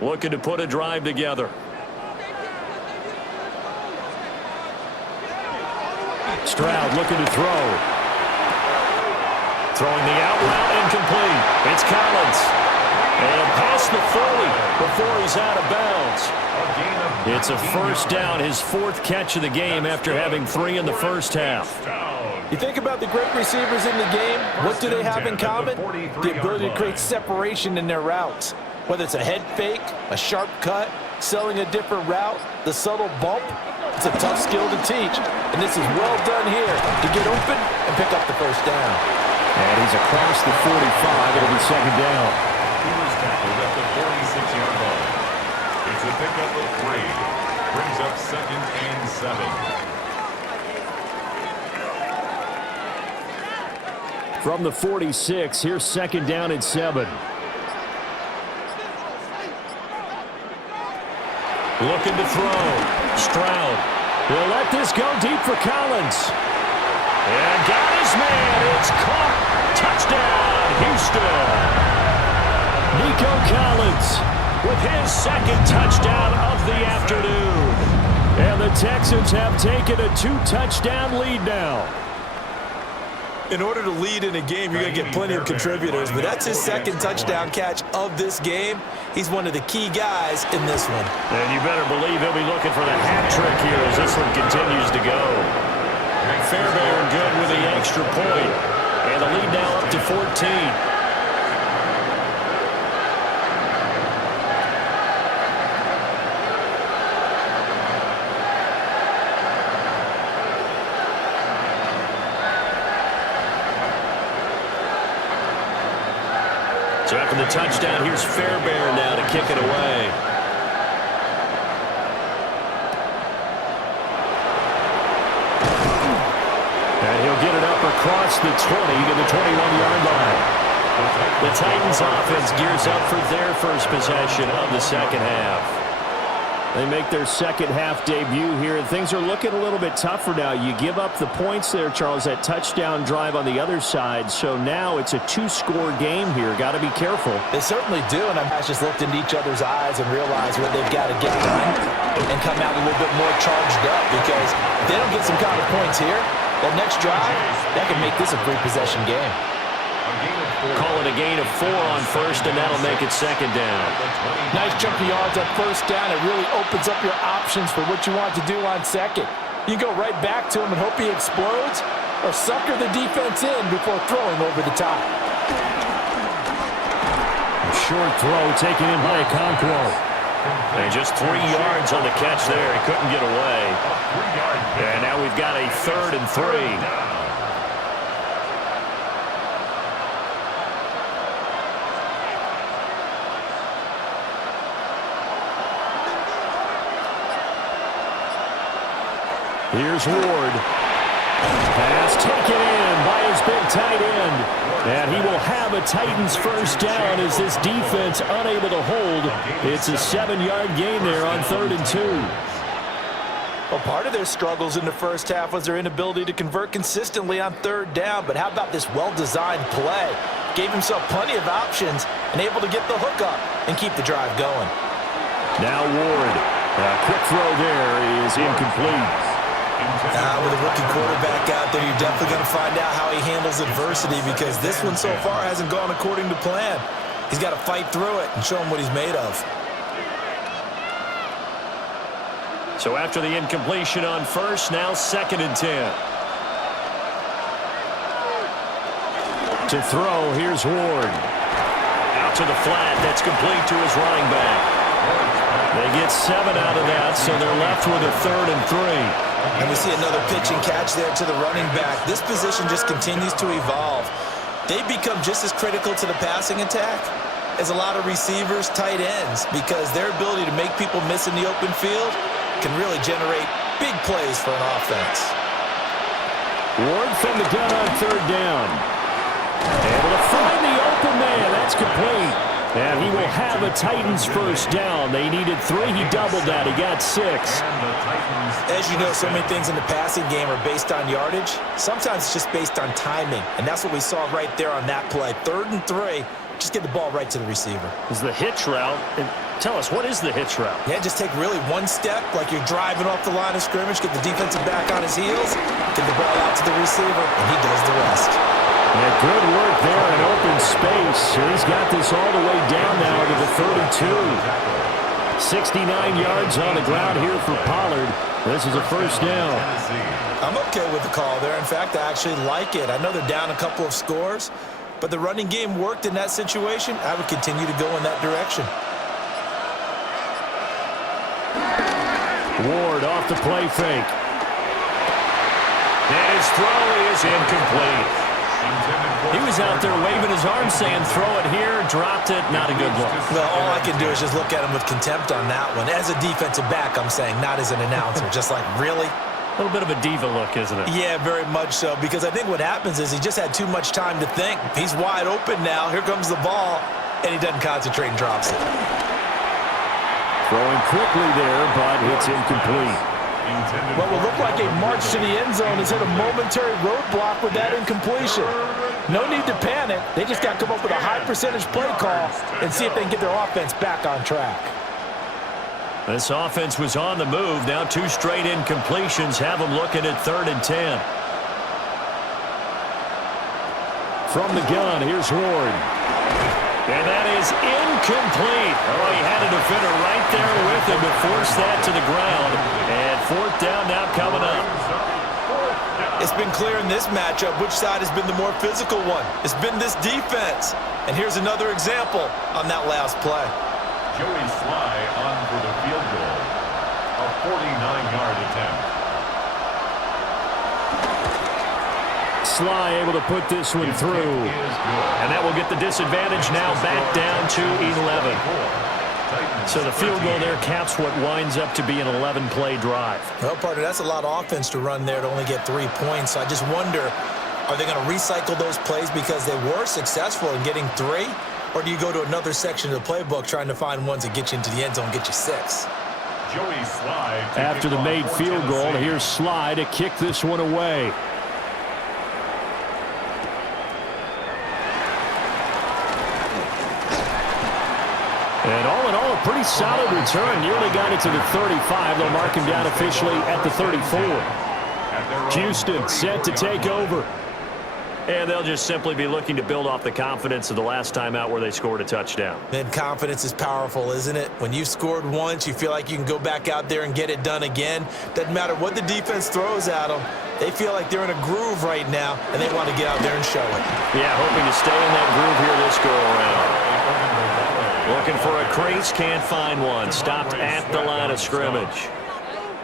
Looking to put a drive together. Stroud looking to throw. Throwing the out route incomplete. It's Collins. And past the 40 before he's out of bounds. It's a 1st down, his 4th catch of the game after having 3 in the first half. You think about the great receivers in the game, what do they have in common? The ability to create separation in their routes. Whether it's a head fake, a sharp cut, selling a different route, the subtle bump, it's a tough skill to teach. And this is well done here to get open and pick up the 1st down. And he's across the 45. It'll be 2nd down. He was tackled at the 46-yard line. It's a pickup of 3. Brings up 2nd and 7. From the 46, here's 2nd down and 7. Looking to throw. Stroud. He'll let this go deep for Collins. And got his man. It's caught. Touchdown, Houston. Nico Collins with his 2nd touchdown of the afternoon. And the Texans have taken a 2-touchdown lead now. In order to lead in a game, you're going to get plenty of contributors, but that's his 2nd touchdown catch of this game. He's one of the key guys in this one. And you better believe he'll be looking for the hat trick here as this one continues to go. Fairbairn good with the extra point. And the lead now up to 14. So after the touchdown, here's Fairbairn now to kick it away. And he'll get it up across the 20 to the 21-yard line. The Titans offense gears up for their first possession of the 2nd half. They make their 2nd half debut here, and things are looking a little bit tougher now. You give up the points there, Charles, that touchdown drive on the other side. So now it's a 2-score game here. Got to be careful. They certainly do, and I've just looked into each other's eyes and realized what they've got to get done and come out a little bit more charged up, because if they don't get some kind of points here, that next drive, that can make this a 3-possession game. Call it a gain of 4 on 1st, and that'll make it 2nd down. Nice chunk of yards on 1st down. It really opens up your options for what you want to do on 2nd. You can go right back to him and hope he explodes, or sucker the defense in before throwing over the top. Short throw taken in by Okonkwo. And just 3 yards on the catch there. He couldn't get away. And now we've got a 3rd and 3. Here's Ward. Pass taken in by his big tight end. And he will have a Titans first down as this defense unable to hold. It's a 7-yard gain there on 3rd and 2. Well, part of their struggles in the first half was their inability to convert consistently on 3rd down. But how about this well-designed play? Gave himself plenty of options and able to get the hook up and keep the drive going. Now Ward. A quick throw there is incomplete. With a rookie quarterback out there, you're definitely going to find out how he handles adversity, because this one so far hasn't gone according to plan. He's got to fight through it and show him what he's made of. So after the incompletion on first, now 2nd and 10. To throw, here's Ward. Out to the flat, that's complete to his running back. They get 7 out of that, so they're left with a 3rd and 3. And we see another pitch and catch there to the running back. This position just continues to evolve. They become just as critical to the passing attack as a lot of receivers, tight ends, because their ability to make people miss in the open field can really generate big plays for an offense. Ward from the gun on 3rd down. Able to find the open man. That's complete. And he will have a Titans first down. They needed 3. He doubled that. He got 6. As you know, so many things in the passing game are based on yardage. Sometimes it's just based on timing. And that's what we saw right there on that play. 3rd and 3. Just get the ball right to the receiver. Is the hitch route. And tell us, what is the hitch route? Yeah, just take really one step, like you're driving off the line of scrimmage, get the defensive back on his heels, get the ball out to the receiver, and he does the rest. Yeah, good work there in open space. He's got this all the way down now to the 32. 69 yards on the ground here for Pollard. This is a first down. I'm okay with the call there. In fact, I actually like it. I know they're down a couple of scores, but the running game worked in that situation. I would continue to go in that direction. Ward off the play fake. And his throw is incomplete. He was out there waving his arm saying, throw it here, dropped it, not a good look. Well, all I can do is just look at him with contempt on that one. As a defensive back, I'm saying, not as an announcer. Just like, really? A little bit of a diva look, isn't it? Yeah, very much so, because I think what happens is he just had too much time to think. He's wide open now. Here comes the ball, and he doesn't concentrate and drops it. Throwing quickly there, but it's incomplete. What will look like a march to the end zone has hit a momentary roadblock with that incompletion. No need to panic. They just got to come up with a high percentage play call and see if they can get their offense back on track. This offense was on the move. Now 2 straight incompletions have them looking at 3rd and 10. From the gun, here's Ward. And that is incomplete. Oh, he had a defender right there with him to force that to the ground. And 4th down now coming up. It's been clear in this matchup which side has been the more physical one. It's been this defense. And here's another example on that last play. Joey Sly on for the field goal. A 49-yard attempt. Sly able to put this one through. And that will get the disadvantage now back down to 11. So the field goal there caps what winds up to be an 11-play drive. Well, partner, that's a lot of offense to run there to only get 3 points. So I just wonder, are they going to recycle those plays because they were successful in getting 3? Or do you go to another section of the playbook trying to find ones that get you into the end zone and get you 6? Joey Sly. After the made field goal, here's Sly to kick this one away. And all in all, a pretty solid return. Nearly got it to the 35. They'll mark him down officially at the 34. Houston set to take over. And they'll just simply be looking to build off the confidence of the last time out where they scored a touchdown. And confidence is powerful, isn't it? When you've scored once, you feel like you can go back out there and get it done again. Doesn't matter what the defense throws at them. They feel like they're in a groove right now, and they want to get out there and show it. Yeah, hoping to stay in that groove here this go-around. Looking for a crease, can't find one. Stopped at the line of scrimmage.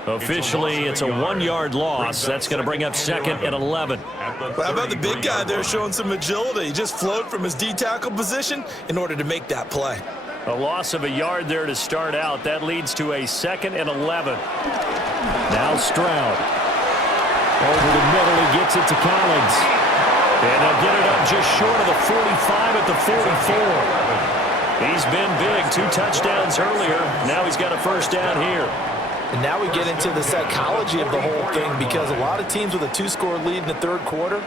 Officially, it's a 1-yard loss. That's going to bring up 2nd and 11. Well, how about the big guy there showing some agility? He just flowed from his D-tackle position in order to make that play. A loss of a yard there to start out. That leads to a 2nd and 11. Now Stroud. Over the middle, he gets it to Collins. And they'll get it up just short of the 45 at the 44. He's been big. 2 touchdowns earlier. Now he's got a first down here. And now we get into the psychology of the whole thing, because a lot of teams with a 2-score lead in the third quarter,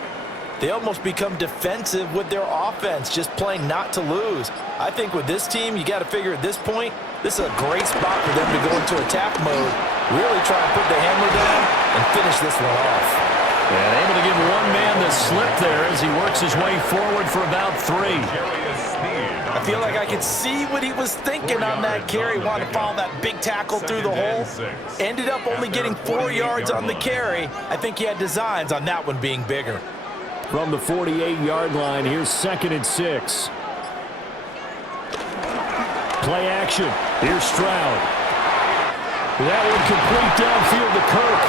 they almost become defensive with their offense, just playing not to lose. I think with this team, you got to figure at this point, this is a great spot for them to go into attack mode, really try and put the hammer down and finish this one off. And able to give one man the slip there as he works his way forward for about 3. I feel like I could see what he was thinking on that carry. Wanted to follow that big tackle through the hole. Ended up only getting 4 yards on the carry. I think he had designs on that one being bigger. From the 48-yard line, here's 2nd and 6. Play action. Here's Stroud. That one complete downfield to Kirk.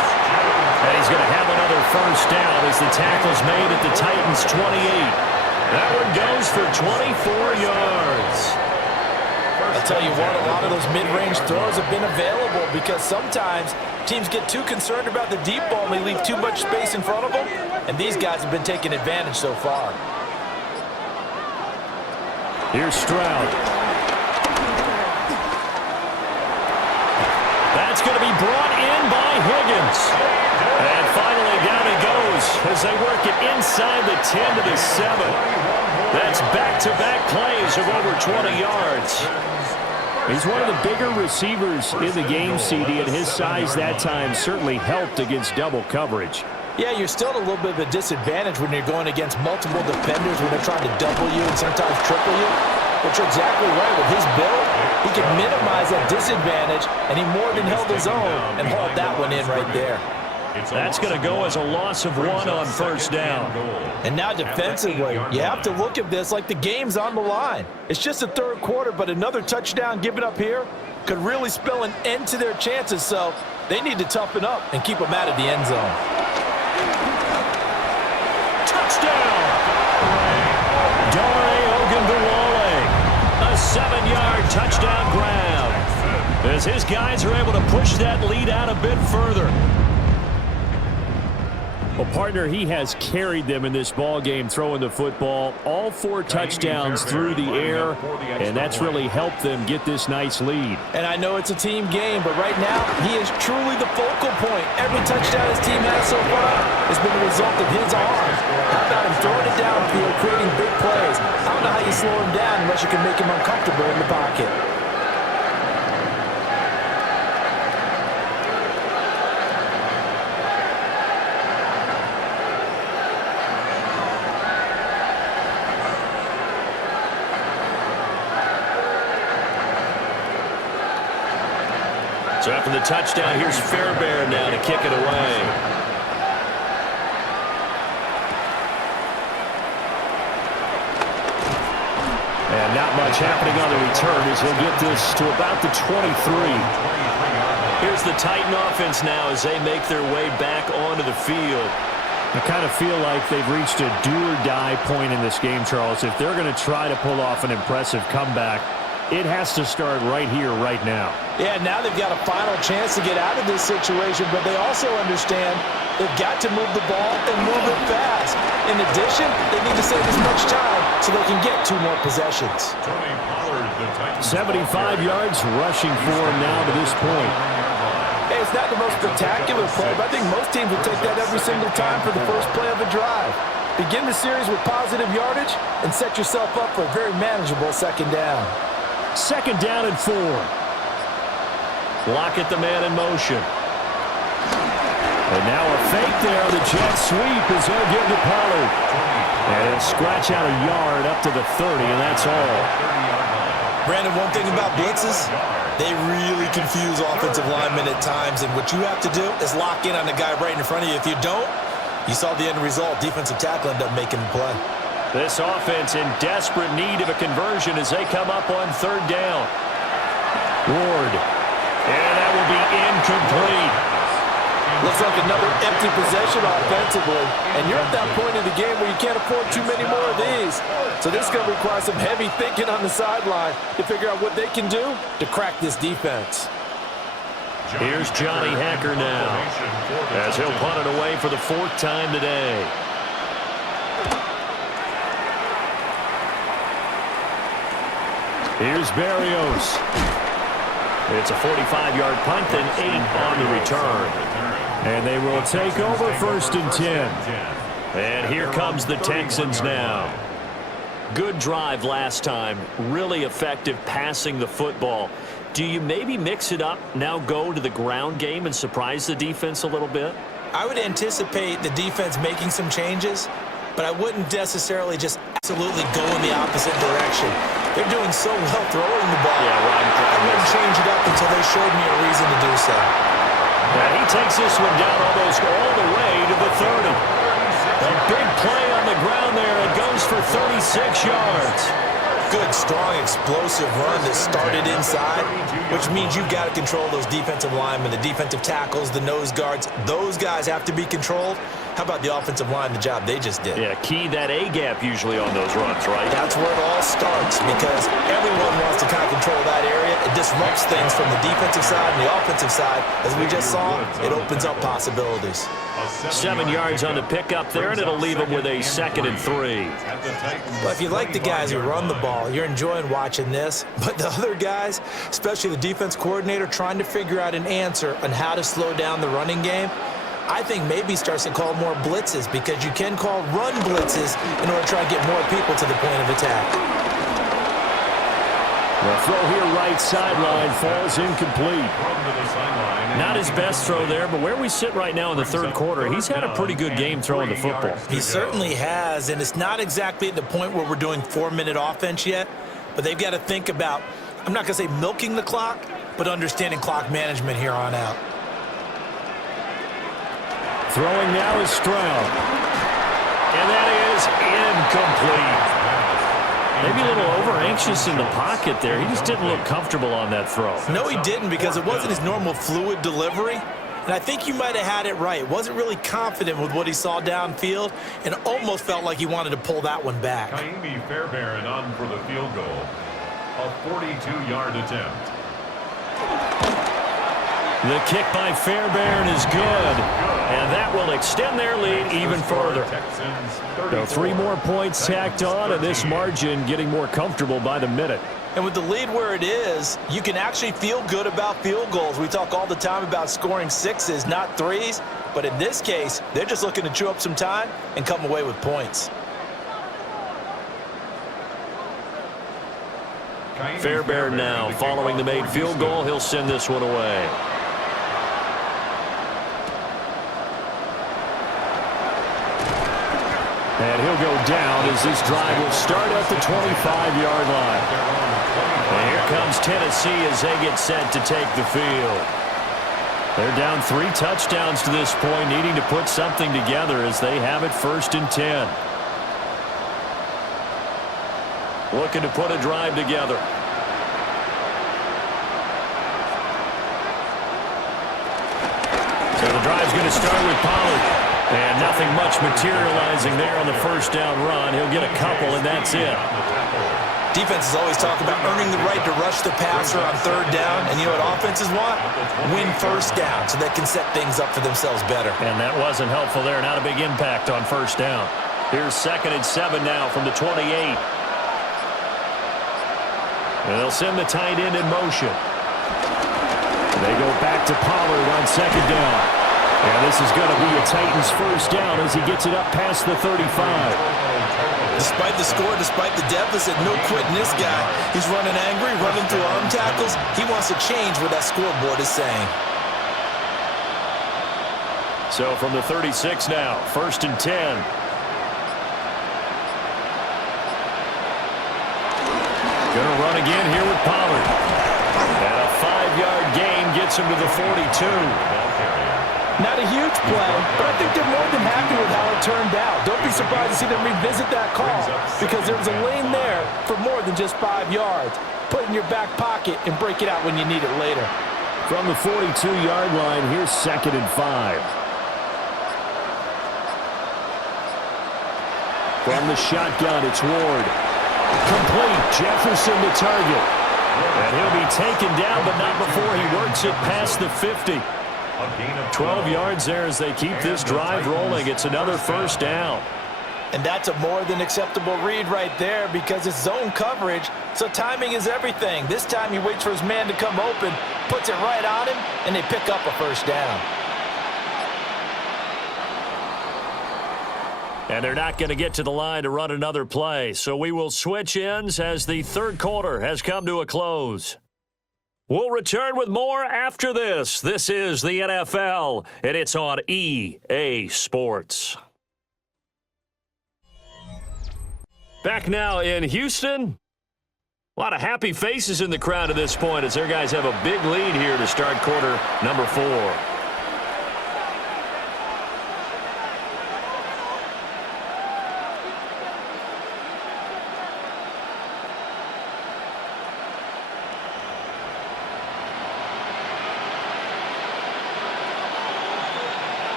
And he's going to have another first down as the tackle's made at the Titans' 28. That one goes for 24 yards. I'll tell you what, a lot of those mid-range throws have been available because sometimes teams get too concerned about the deep ball and they leave too much space in front of them, and these guys have been taking advantage so far. Here's Stroud. That's going to be brought in by Higgins. And finally down he goes as they work it inside the 10 to the 7. That's back-to-back plays of over 20 yards. He's one of the bigger receivers in the game, CD, and his size that time certainly helped against double coverage. Yeah, you're still at a little bit of a disadvantage when you're going against multiple defenders when they're trying to double you and sometimes triple you. But you're exactly right. With his build, he can minimize that disadvantage, and he more than held his own and hauled that one in right there. That's going to go as a loss of 1 on first down. And now defensively, you have to look at this like the game's on the line. It's just the third quarter, but another touchdown given up here could really spell an end to their chances, so they need to toughen up and keep them out of the end zone. Touchdown! Dare Ogunbowale, a 7-yard touchdown grab as his guys are able to push that lead out a bit further. Well, partner, he has carried them in this ball game, throwing the football. All 4 touchdowns through the air, and that's really helped them get this nice lead. And I know it's a team game, but right now, he is truly the focal point. Every touchdown his team has so far has been the result of his arm. How about him throwing it downfield, creating big plays? I don't know how you slow him down unless you can make him uncomfortable in the pocket. So after the touchdown, here's Fairbairn now to kick it away. And not much happening on the return as he'll get this to about the 23. Here's the Titan offense now as they make their way back onto the field. I kind of feel like they've reached a do-or-die point in this game, Charles. If they're going to try to pull off an impressive comeback, it has to start right here, right now. Yeah, now they've got a final chance to get out of this situation, but they also understand they've got to move the ball and move it fast. In addition, they need to save as much time so they can get 2 more possessions. 75 yards rushing for him now to this point. Hey, it's not the most spectacular play, but I think most teams will take that every single time for the first play of a drive. Begin the series with positive yardage and set yourself up for a very manageable second down. 2nd down and 4. Lockett the man in motion. And now a fake there on the jet sweep as they'll give to Pollard. And he'll scratch out a yard up to the 30, and that's all. Brandon, one thing about blitzes, they really confuse offensive linemen at times, and what you have to do is lock in on the guy right in front of you. If you don't, you saw the end result. Defensive tackle ended up making the play. This offense in desperate need of a conversion as they come up on 3rd down. Ward. And that will be incomplete. Looks like another empty possession offensively. And you're at that point in the game where you can't afford too many more of these. So this is going to require some heavy thinking on the sideline to figure out what they can do to crack this defense. Here's Johnny Hacker now, as he'll punt it away for the 4th time today. Here's Berrios. It's a 45-yard punt and 8 on the return. And they will take over 1st and 10. And here comes the Texans now. Good drive last time. Really effective passing the football. Do you maybe mix it up, now go to the ground game and surprise the defense a little bit? I would anticipate the defense making some changes, but I wouldn't necessarily just absolutely go in the opposite direction. They're doing so well throwing the ball. Yeah, well, I wouldn't change it up until they showed me a reason to do so. And he takes this one down almost all the way to the 30. A big play on the ground there. It goes for 36 yards. Good, strong, explosive run that started inside, which means you've got to control those defensive linemen, the defensive tackles, the nose guards. Those guys have to be controlled. How about the offensive line, the job they just did? Yeah, key that A-gap usually on those runs, right? That's where it all starts, because everyone wants to kind of control that area. It disrupts things from the defensive side and the offensive side. As we just saw, it opens up possibilities. 7 yards on the pickup there, and it'll leave them with a 2nd and 3. But if you like the guys who run the ball, you're enjoying watching this. But the other guys, especially the defense coordinator, trying to figure out an answer on how to slow down the running game, I think maybe starts to call more blitzes, because you can call run blitzes in order to try and get more people to the point of attack. The throw here right sideline falls incomplete. Not his best throw there, but where we sit right now in the 3rd quarter, he's had a pretty good game throwing the football. He certainly has, and it's not exactly at the point where we're doing 4-minute offense yet, but they've got to think about, I'm not going to say milking the clock, but understanding clock management here on out. Throwing now is Stroud. And that is incomplete. Maybe a little over-anxious in the pocket there. He just didn't look comfortable on that throw. No, he didn't, because it wasn't his normal fluid delivery. And I think you might have had it right. Wasn't really confident with what he saw downfield, and almost felt like he wanted to pull that one back. Kaimi Fairbairn on for the field goal. A 42-yard attempt. The kick by Fairbairn is good, and that will extend their lead even further. So 3 more points tacked on, and this margin getting more comfortable by the minute. And with the lead where it is, you can actually feel good about field goals. We talk all the time about scoring 6s, not 3s, but in this case, they're just looking to chew up some time and come away with points. Fairbairn now following the made field goal. He'll send this one away. And he'll go down as this drive will start at the 25-yard line. And here comes Tennessee as they get set to take the field. They're down 3 touchdowns to this point, needing to put something together as they have it 1st and 10. Looking to put a drive together. So the drive's going to start with Pollard. And nothing much materializing there on the 1st down run. He'll get a couple, and that's it. Defenses always talk about earning the right to rush the passer on 3rd down. And you know what offenses want? Win 1st down so they can set things up for themselves better. And that wasn't helpful there. Not a big impact on 1st down. Here's 2nd and 7 now from the 28. And they'll send the tight end in motion. They go back to Pollard on 2nd down. And this is going to be a Titans 1st down as he gets it up past the 35. Despite the score, despite the deficit, no quitting this guy. He's running angry, running through arm tackles. He wants to change what that scoreboard is saying. So from the 36 now, 1st and 10. Going to run again here with Pollard. And a 5-yard gain gets him to the 42. Not a huge play, but I think they're more than happy with how it turned out. Don't be surprised to see them revisit that call, because there was a lane there for more than just 5 yards. Put it in your back pocket and break it out when you need it later. From the 42-yard line, here's 2nd and 5. From the shotgun, it's Ward. Complete. Jefferson to target. And he'll be taken down, but not before he works it past the 50. 12 yards there as they keep this drive rolling. It's another first down. And that's a more than acceptable read right there because it's zone coverage, so timing is everything. This time he waits for his man to come open, puts it right on him, and they pick up a first down. And they're not going to get to the line to run another play, so we will switch ends as the third quarter has come to a close. We'll return with more after this. This is the NFL, and it's on EA Sports. Back now in Houston. A lot of happy faces in the crowd at this point as their guys have a big lead here to start quarter number 4.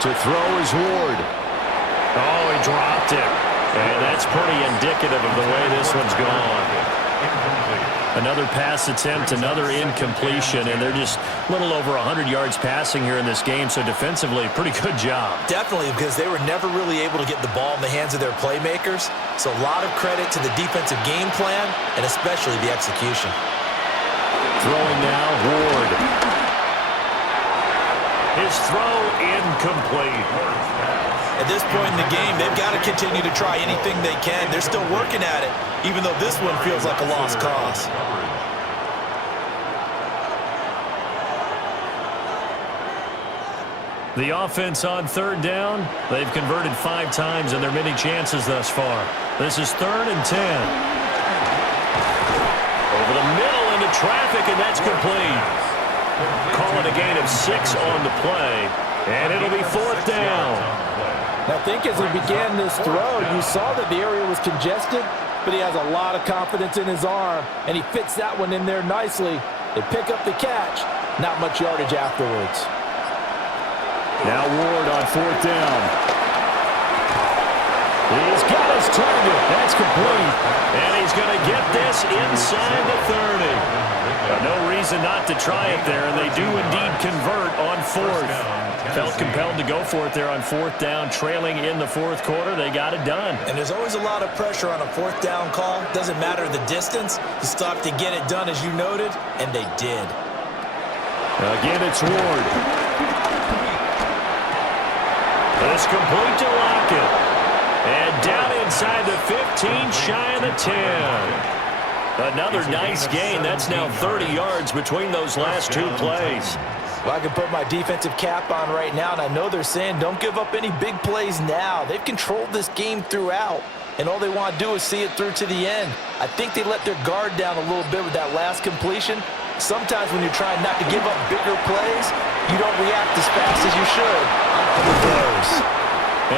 To throw is Ward. Oh, he dropped it. And that's pretty indicative of the way this one's gone. Another pass attempt, another incompletion, and they're just a little over 100 yards passing here in this game, so defensively, pretty good job. Definitely, because they were never really able to get the ball in the hands of their playmakers, so a lot of credit to the defensive game plan, and especially the execution. Throwing now, Ward. His throw incomplete. At this point in the game, they've got to continue to try anything they can. They're still working at it, even though this one feels like a lost cause. The offense on third down, they've converted 5 times in their many chances thus far. This is 3rd and 10. Over the middle into traffic, and that's complete. Call it a gain of 6 on the play, and it'll be 4th down. I think as he began this throw, you saw that the area was congested, but he has a lot of confidence in his arm, and he fits that one in there nicely. They pick up the catch, not much yardage afterwards. Now Ward on 4th down. He's got his target. That's complete. And he's going to get this inside the 30. No reason not to try it there, and they do indeed convert on 4th. Felt compelled to go for it there on 4th down, trailing in the 4th quarter. They got it done. And there's always a lot of pressure on a 4th down call. Doesn't matter the distance. You still have to get it done, as you noted, and they did. Again, it's Ward. It's complete to Lockett. And down inside the 15, shy of the 10. Another nice gain. That's now 30 yards between those last 2 plays. Well, I can put my defensive cap on right now, and I know they're saying don't give up any big plays now. They've controlled this game throughout, and all they want to do is see it through to the end. I think they let their guard down a little bit with that last completion. Sometimes when you're trying not to give up bigger plays, you don't react as fast as you should on other throws.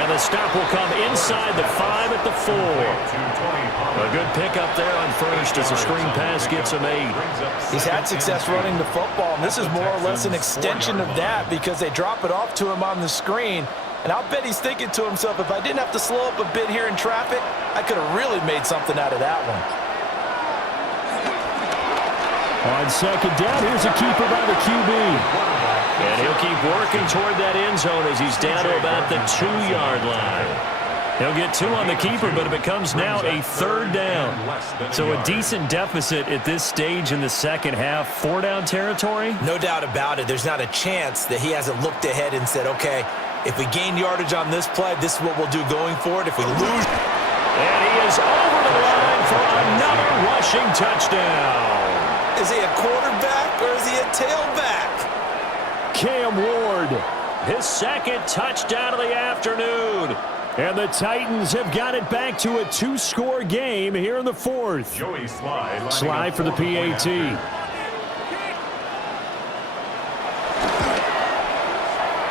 And the stop will come inside the 5 at the 4. A good pickup there on first as the screen pass gets him 8. He's had success running the football, and this is more or less an extension of that because they drop it off to him on the screen. And I'll bet he's thinking to himself, if I didn't have to slow up a bit here in traffic, I could have really made something out of that one. On 2nd down, here's a keeper by the QB. And he'll keep working toward that end zone as he's down to about the 2-yard line. He'll get 2 on the keeper, but it becomes now a 3rd down. So a decent deficit at this stage in the second half. 4-down territory? No doubt about it. There's not a chance that he hasn't looked ahead and said, okay, if we gain yardage on this play, this is what we'll do going forward. If we lose. And he is over the line for another rushing touchdown. Is he a quarterback or is he a tailback? Cam Ward, his 2nd touchdown of the afternoon. And the Titans have got it back to a 2-score game here in the 4th. Sly for the PAT.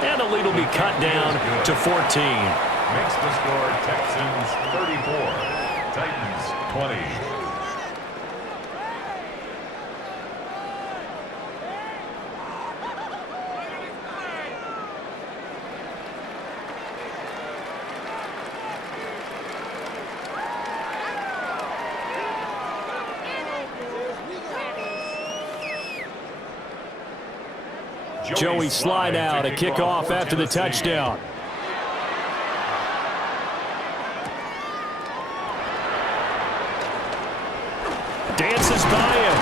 And the lead will be cut down to 14. Makes the score Texans 34, Titans 20. Joey slide out, a kickoff after the touchdown. Dances by him.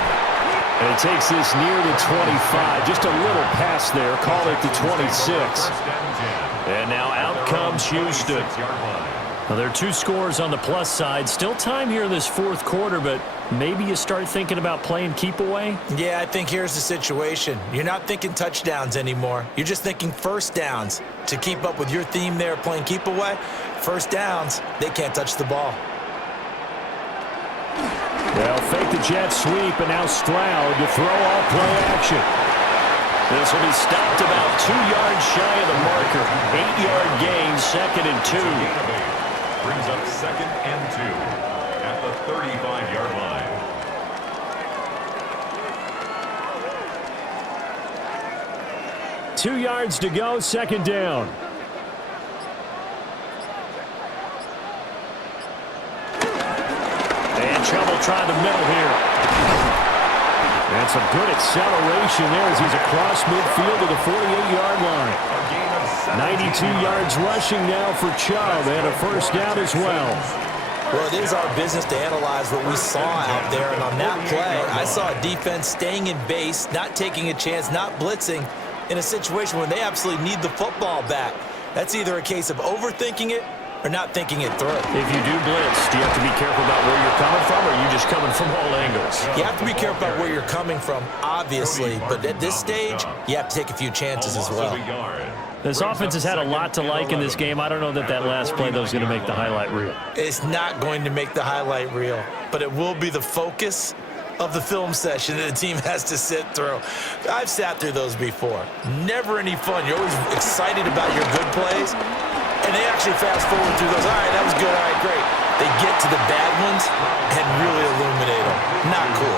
And he takes this near the 25. Just a little pass there. Call it the 26. And now out comes Houston. Well, there are 2 scores on the plus side. Still time here in this fourth quarter, but maybe you start thinking about playing keep away? Yeah, I think here's the situation. You're not thinking touchdowns anymore. You're just thinking first downs. To keep up with your theme there, playing keep away, first downs, they can't touch the ball. They'll fake the jet sweep, and now Stroud to throw off play action. This will be stopped about 2 yards shy of the marker. 8-yard gain, 2nd and 2. Brings up 2nd and 2 at the 35-yard line. 2 yards to go, 2nd down. And trouble trying the middle here. And some good acceleration there as he's across midfield to the 48-yard line. 92 yards rushing now for Chubb, and a first down as well. Well, it is our business to analyze what we saw out there, and on that play, I saw a defense staying in base, not taking a chance, not blitzing, in a situation where they absolutely need the football back. That's either a case of overthinking it or not thinking it through. If you do blitz, do you have to be careful about where you're coming from, or are you just coming from all angles? You have to be careful about where you're coming from, obviously, but at this stage, you have to take a few chances as well. This offense has had a lot to like in this game. I don't know that that last play, though, is going to make the highlight reel. It's not going to make the highlight reel, but it will be the focus of the film session that the team has to sit through. I've sat through those before. Never any fun. You're always excited about your good plays, and they actually fast forward through those. All right, that was good. All right, great. They get to the bad ones and really illuminate them. Not cool.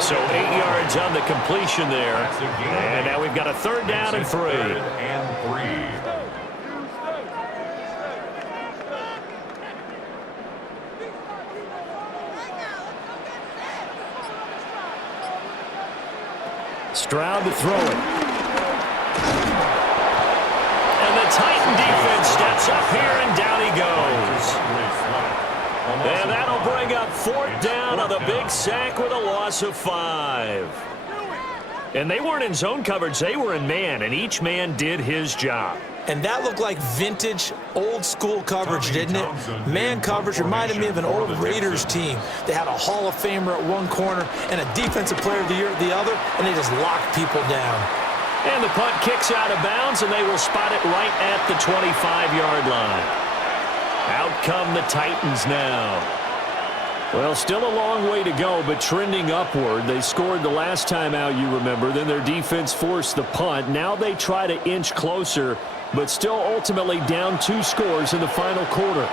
So 8 yards on the completion there. And now we've got a 3rd down and 3. Stroud to throw it. And the Titan defense steps up here, and down he goes. And that'll bring up 4th down on the big sack with a loss of 5. And they weren't in zone coverage. They were in man, and each man did his job. And that looked like vintage, old-school coverage, didn't it? Man coverage reminded me of an old Raiders team. They had a Hall of Famer at one corner and a Defensive Player of the Year at the other, and they just locked people down. And the punt kicks out of bounds, and they will spot it right at the 25-yard line. Out come the Titans now. Well, still a long way to go, but trending upward. They scored the last time out, you remember. Then their defense forced the punt. Now they try to inch closer, but still ultimately down 2 scores in the final quarter.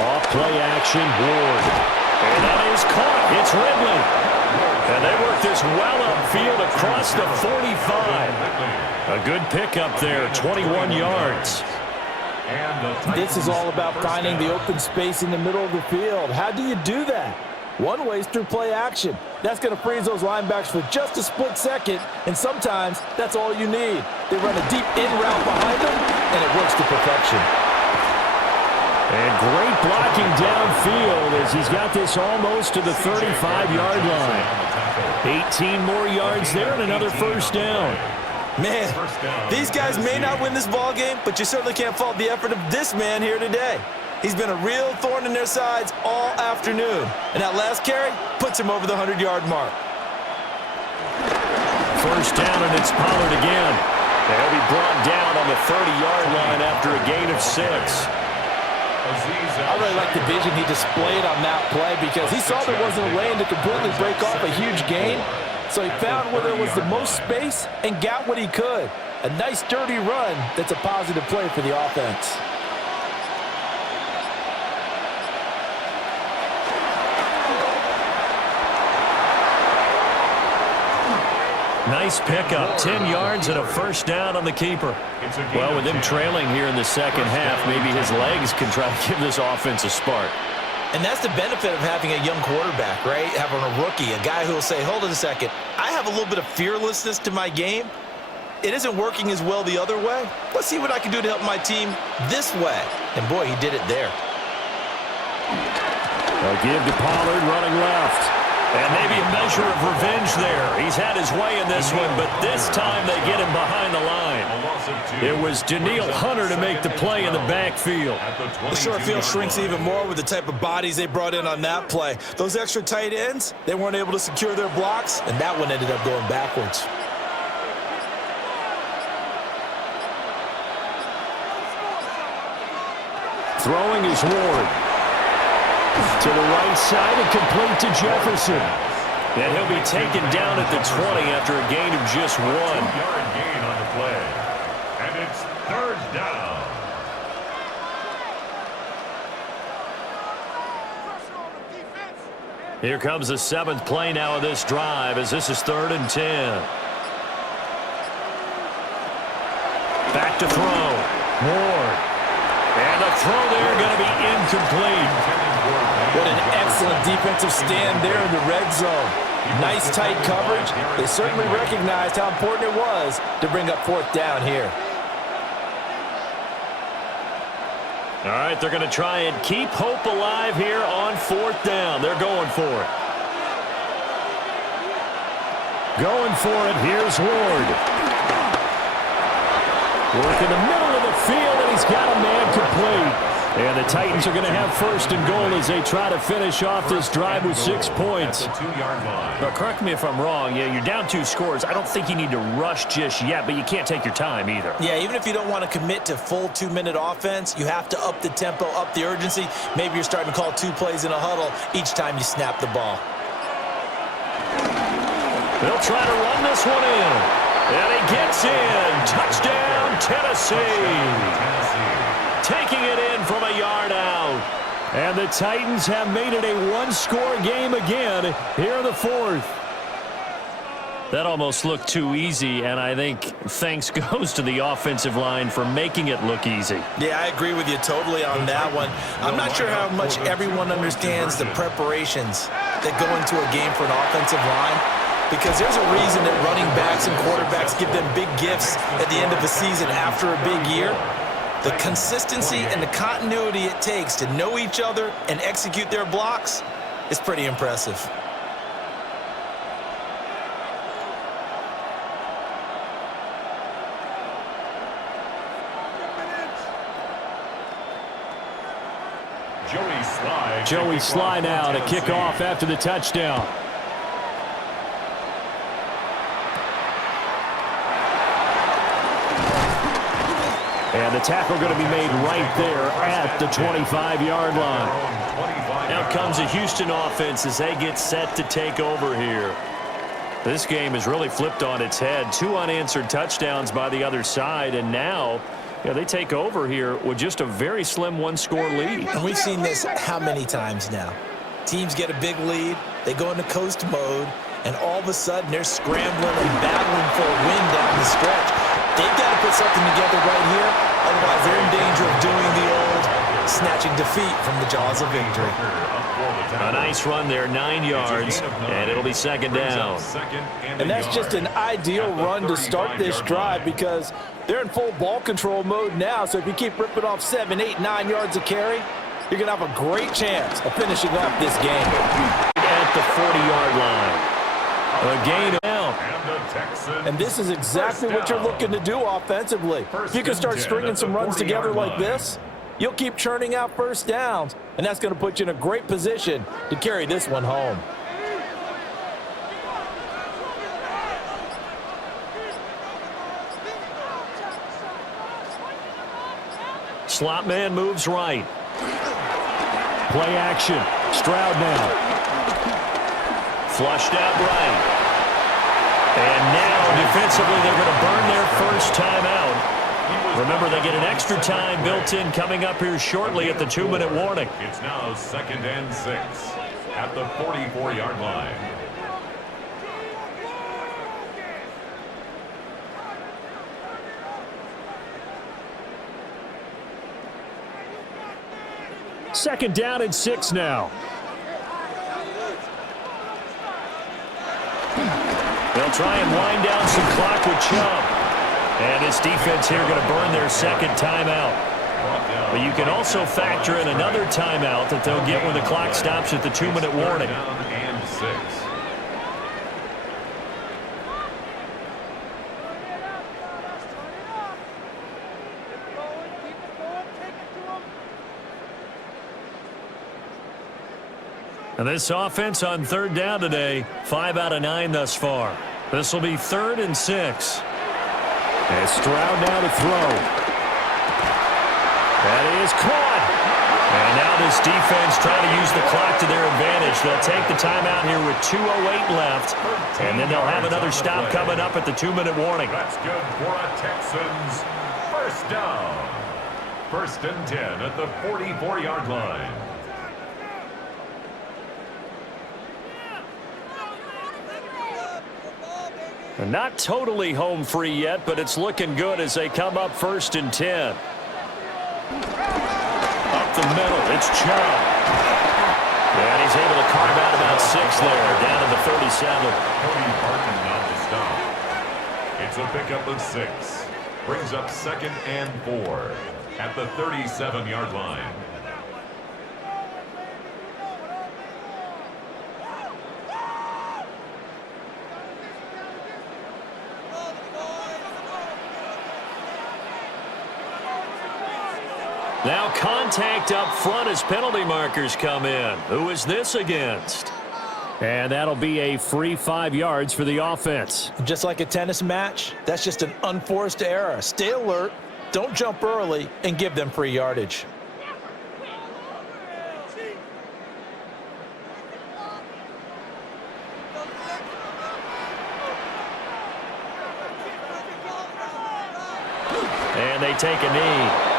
Off play action, Ward. And that is caught. It's Ridley. And they work this well upfield across the 45. A good pickup there, 21 yards. This is all about finding the open space in the middle of the field. How do you do that? One way is through play action. That's going to freeze those linebackers for just a split second, and sometimes that's all you need. They run a deep in route behind them, and it works to perfection. And great blocking downfield as he's got this almost to the 35-yard line. 18 more yards there and another first down. Man, these guys may not win this ball game, but you certainly can't fault the effort of this man here today. He's been a real thorn in their sides all afternoon, and that last carry puts him over the 100-yard mark. First down, and it's Pollard again. They'll be brought down on the 30-yard line after a gain of 6. I really like the vision he displayed on that play because he saw there wasn't a lane to completely break off a huge gain. So he found where there was the most space and got what he could. A nice, dirty run that's a positive play for the offense. Nice pickup, 10 yards and a first down on the keeper. Well, with him trailing here in the second half, maybe his legs can try to give this offense a spark. And that's the benefit of having a young quarterback, right? Having a rookie, a guy who will say, hold on a second, I have a little bit of fearlessness to my game. It isn't working as well the other way. Let's see what I can do to help my team this way. And boy, he did it there. A give to Pollard running left. And maybe a measure of revenge there. He's had his way in this one, but this time they get him behind the line. It was Danielle Hunter to make the play in the backfield. The short field shrinks even more with the type of bodies they brought in on that play. Those extra tight ends, they weren't able to secure their blocks, and that one ended up going backwards. Throwing is Ward. To the right side and complete to Jefferson. And he'll be taken down at the 20 after a gain of just 1. 2-yard gain on the play. And it's 3rd down. Here comes the 7th play now of this drive as this is 3rd and 10. Back to throw. Ward. And the throw there going to be incomplete. What an excellent defensive stand there in the red zone. Nice tight coverage. They certainly recognized how important it was to bring up 4th down here. All right, they're going to try and keep hope alive here on 4th down. They're going for it. Going for it. Here's Ward. Work in the middle of the field, and he's got a man complete. And the Titans are going to have 1st and goal as they try to finish off this drive with 6 points. But correct me if I'm wrong. Yeah, you're down 2 scores. I don't think you need to rush just yet, but you can't take your time either. Yeah, even if you don't want to commit to full 2-minute offense, you have to up the tempo, up the urgency. Maybe you're starting to call 2 plays in a huddle each time you snap the ball. They'll try to run this one in. And he gets in. Touchdown, Tennessee. Taking it in from a yard out. And the Titans have made it a 1-score game again here in the 4th. That almost looked too easy, and I think thanks goes to the offensive line for making it look easy. Yeah, I agree with you totally on that one. I'm not sure how much everyone understands the preparations that go into a game for an offensive line, because there's a reason that running backs and quarterbacks give them big gifts at the end of the season after a big year. The consistency and the continuity it takes to know each other and execute their blocks is pretty impressive. Joey Sly now to kick off after the touchdown. And the tackle going to be made right there at the 25-yard line. Now comes the Houston offense as they get set to take over here. This game is really flipped on its head. 2 unanswered touchdowns by the other side, and now they take over here with just a very slim 1-score lead. And we've seen this how many times now? Teams get a big lead, they go into coast mode, and all of a sudden they're scrambling and battling for a win down the stretch. They've got to put something together right here, otherwise they're in danger of doing the old snatching defeat from the jaws of victory. A nice run there, 9 yards, and it'll be 2nd down. And that's just an ideal run to start this drive because they're in full ball control mode now, so if you keep ripping off 7, 8, 9 yards of carry, you're going to have a great chance of finishing off this game. At the 40-yard line. A gain now. And this is exactly what you're looking to do offensively. If you can start stringing some runs together like this, you'll keep churning out 1st downs, and that's going to put you in a great position to carry this one home. Slot man moves right. Play action. Stroud now. Flushed out right. And now, defensively, they're going to burn their 1st time out. Remember, they get an extra time built in coming up here shortly at the 2-minute warning. It's now 2nd and 6 at the 44-yard line. Second down and 6 now. They'll try and wind down some clock with Chubb. And this defense here going to burn their second timeout. But you can also factor in another timeout that they'll get when the clock stops at the 2-minute warning. And this offense on third down today, 5 out of 9 thus far. This will be 3rd and 6. And Stroud now to throw. That is caught. And now this defense trying to use the clock to their advantage. They'll take the timeout here with 2:08 left. And then they'll have another stop coming up at the 2-minute warning. That's good for a Texans first down. 1st and 10 at the 44-yard line. Not totally home free yet, but it's looking good as they come up 1st and 10. Up the middle, it's Chubb. And he's able to carve out about 6 there, down to the 37. Cody Barton on the stop. It's a pickup of 6. Brings up 2nd and 4 at the 37-yard line. Now contact up front as penalty markers come in. Who is this against? And that'll be a free 5 yards for the offense. Just like a tennis match, that's just an unforced error. Stay alert, don't jump early, and give them free yardage. And they take a knee.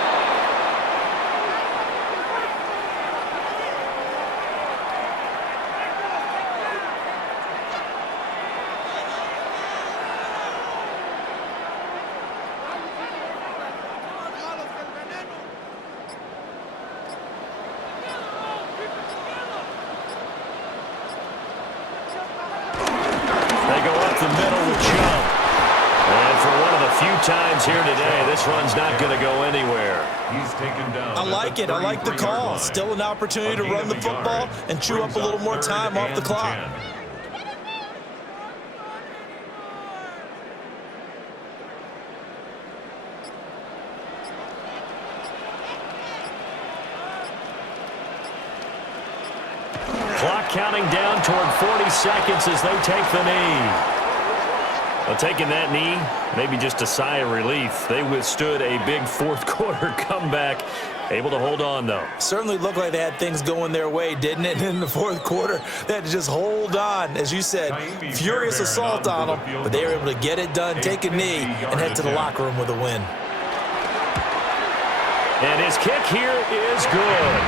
Times here today, this run's not going to go anywhere. He's taken down. I like it. I like the call. Still an opportunity to run the football and chew up a little more time off the clock. Clock counting down toward 40 seconds as they take the knee. Well, taking that knee, maybe just a sigh of relief. They withstood a big fourth quarter comeback. Able to hold on, though. Certainly looked like they had things going their way, didn't it? In the fourth quarter, they had to just hold on. As you said, furious assault on them, but they were able to get it done, take a knee, and head to the locker room with a win. And his kick here is good.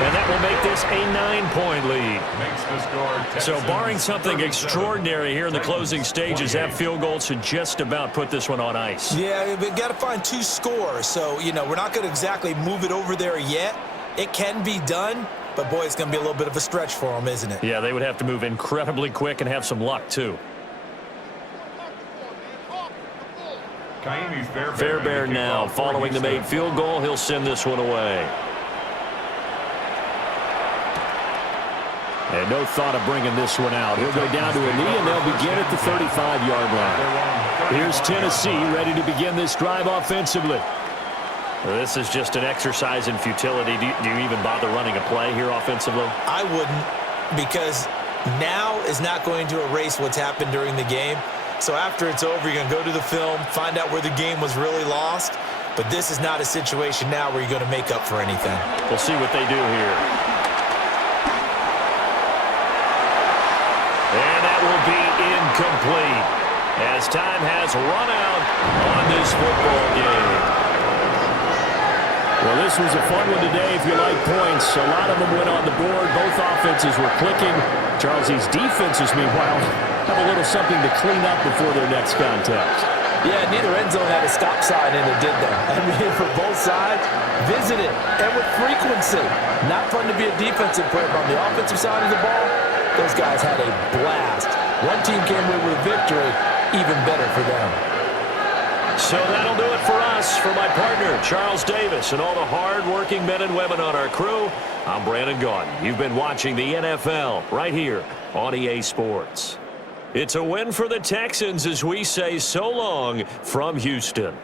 And that will make this a 9-point lead. So barring something extraordinary here in the closing stages, that field goal should just about put this one on ice. Yeah, we've got to find 2 scores. So, you know, we're not going to exactly move it over there yet. It can be done, but, boy, it's going to be a little bit of a stretch for them, isn't it? Yeah, they would have to move incredibly quick and have some luck, too. Fairbairn now following the made field goal. He'll send this one away. And no thought of bringing this one out. He'll go down to a knee, and they'll begin at the 35-yard line. Here's Tennessee ready to begin this drive offensively. This is just an exercise in futility. Do you even bother running a play here offensively? I wouldn't, because now is not going to erase what's happened during the game. So after it's over, you're going to go to the film, find out where the game was really lost. But this is not a situation now where you're going to make up for anything. We'll see what they do here. And that will be incomplete as time has run out on this football game. Well, this was a fun one today if you like points. A lot of them went on the board. Both offenses were clicking. Charles, these defenses, meanwhile, have a little something to clean up before their next contest. Yeah, neither end zone had a stop sign in it, did they? I mean, for both sides, visit it, and with frequency. Not fun to be a defensive player, but on the offensive side of the ball, those guys had a blast. One team came away with a victory, even better for them. So that'll do it for us. For my partner, Charles Davis, and all the hard-working men and women on our crew, I'm Brandon Gaudin. You've been watching the NFL right here on EA Sports. It's a win for the Texans as we say so long from Houston.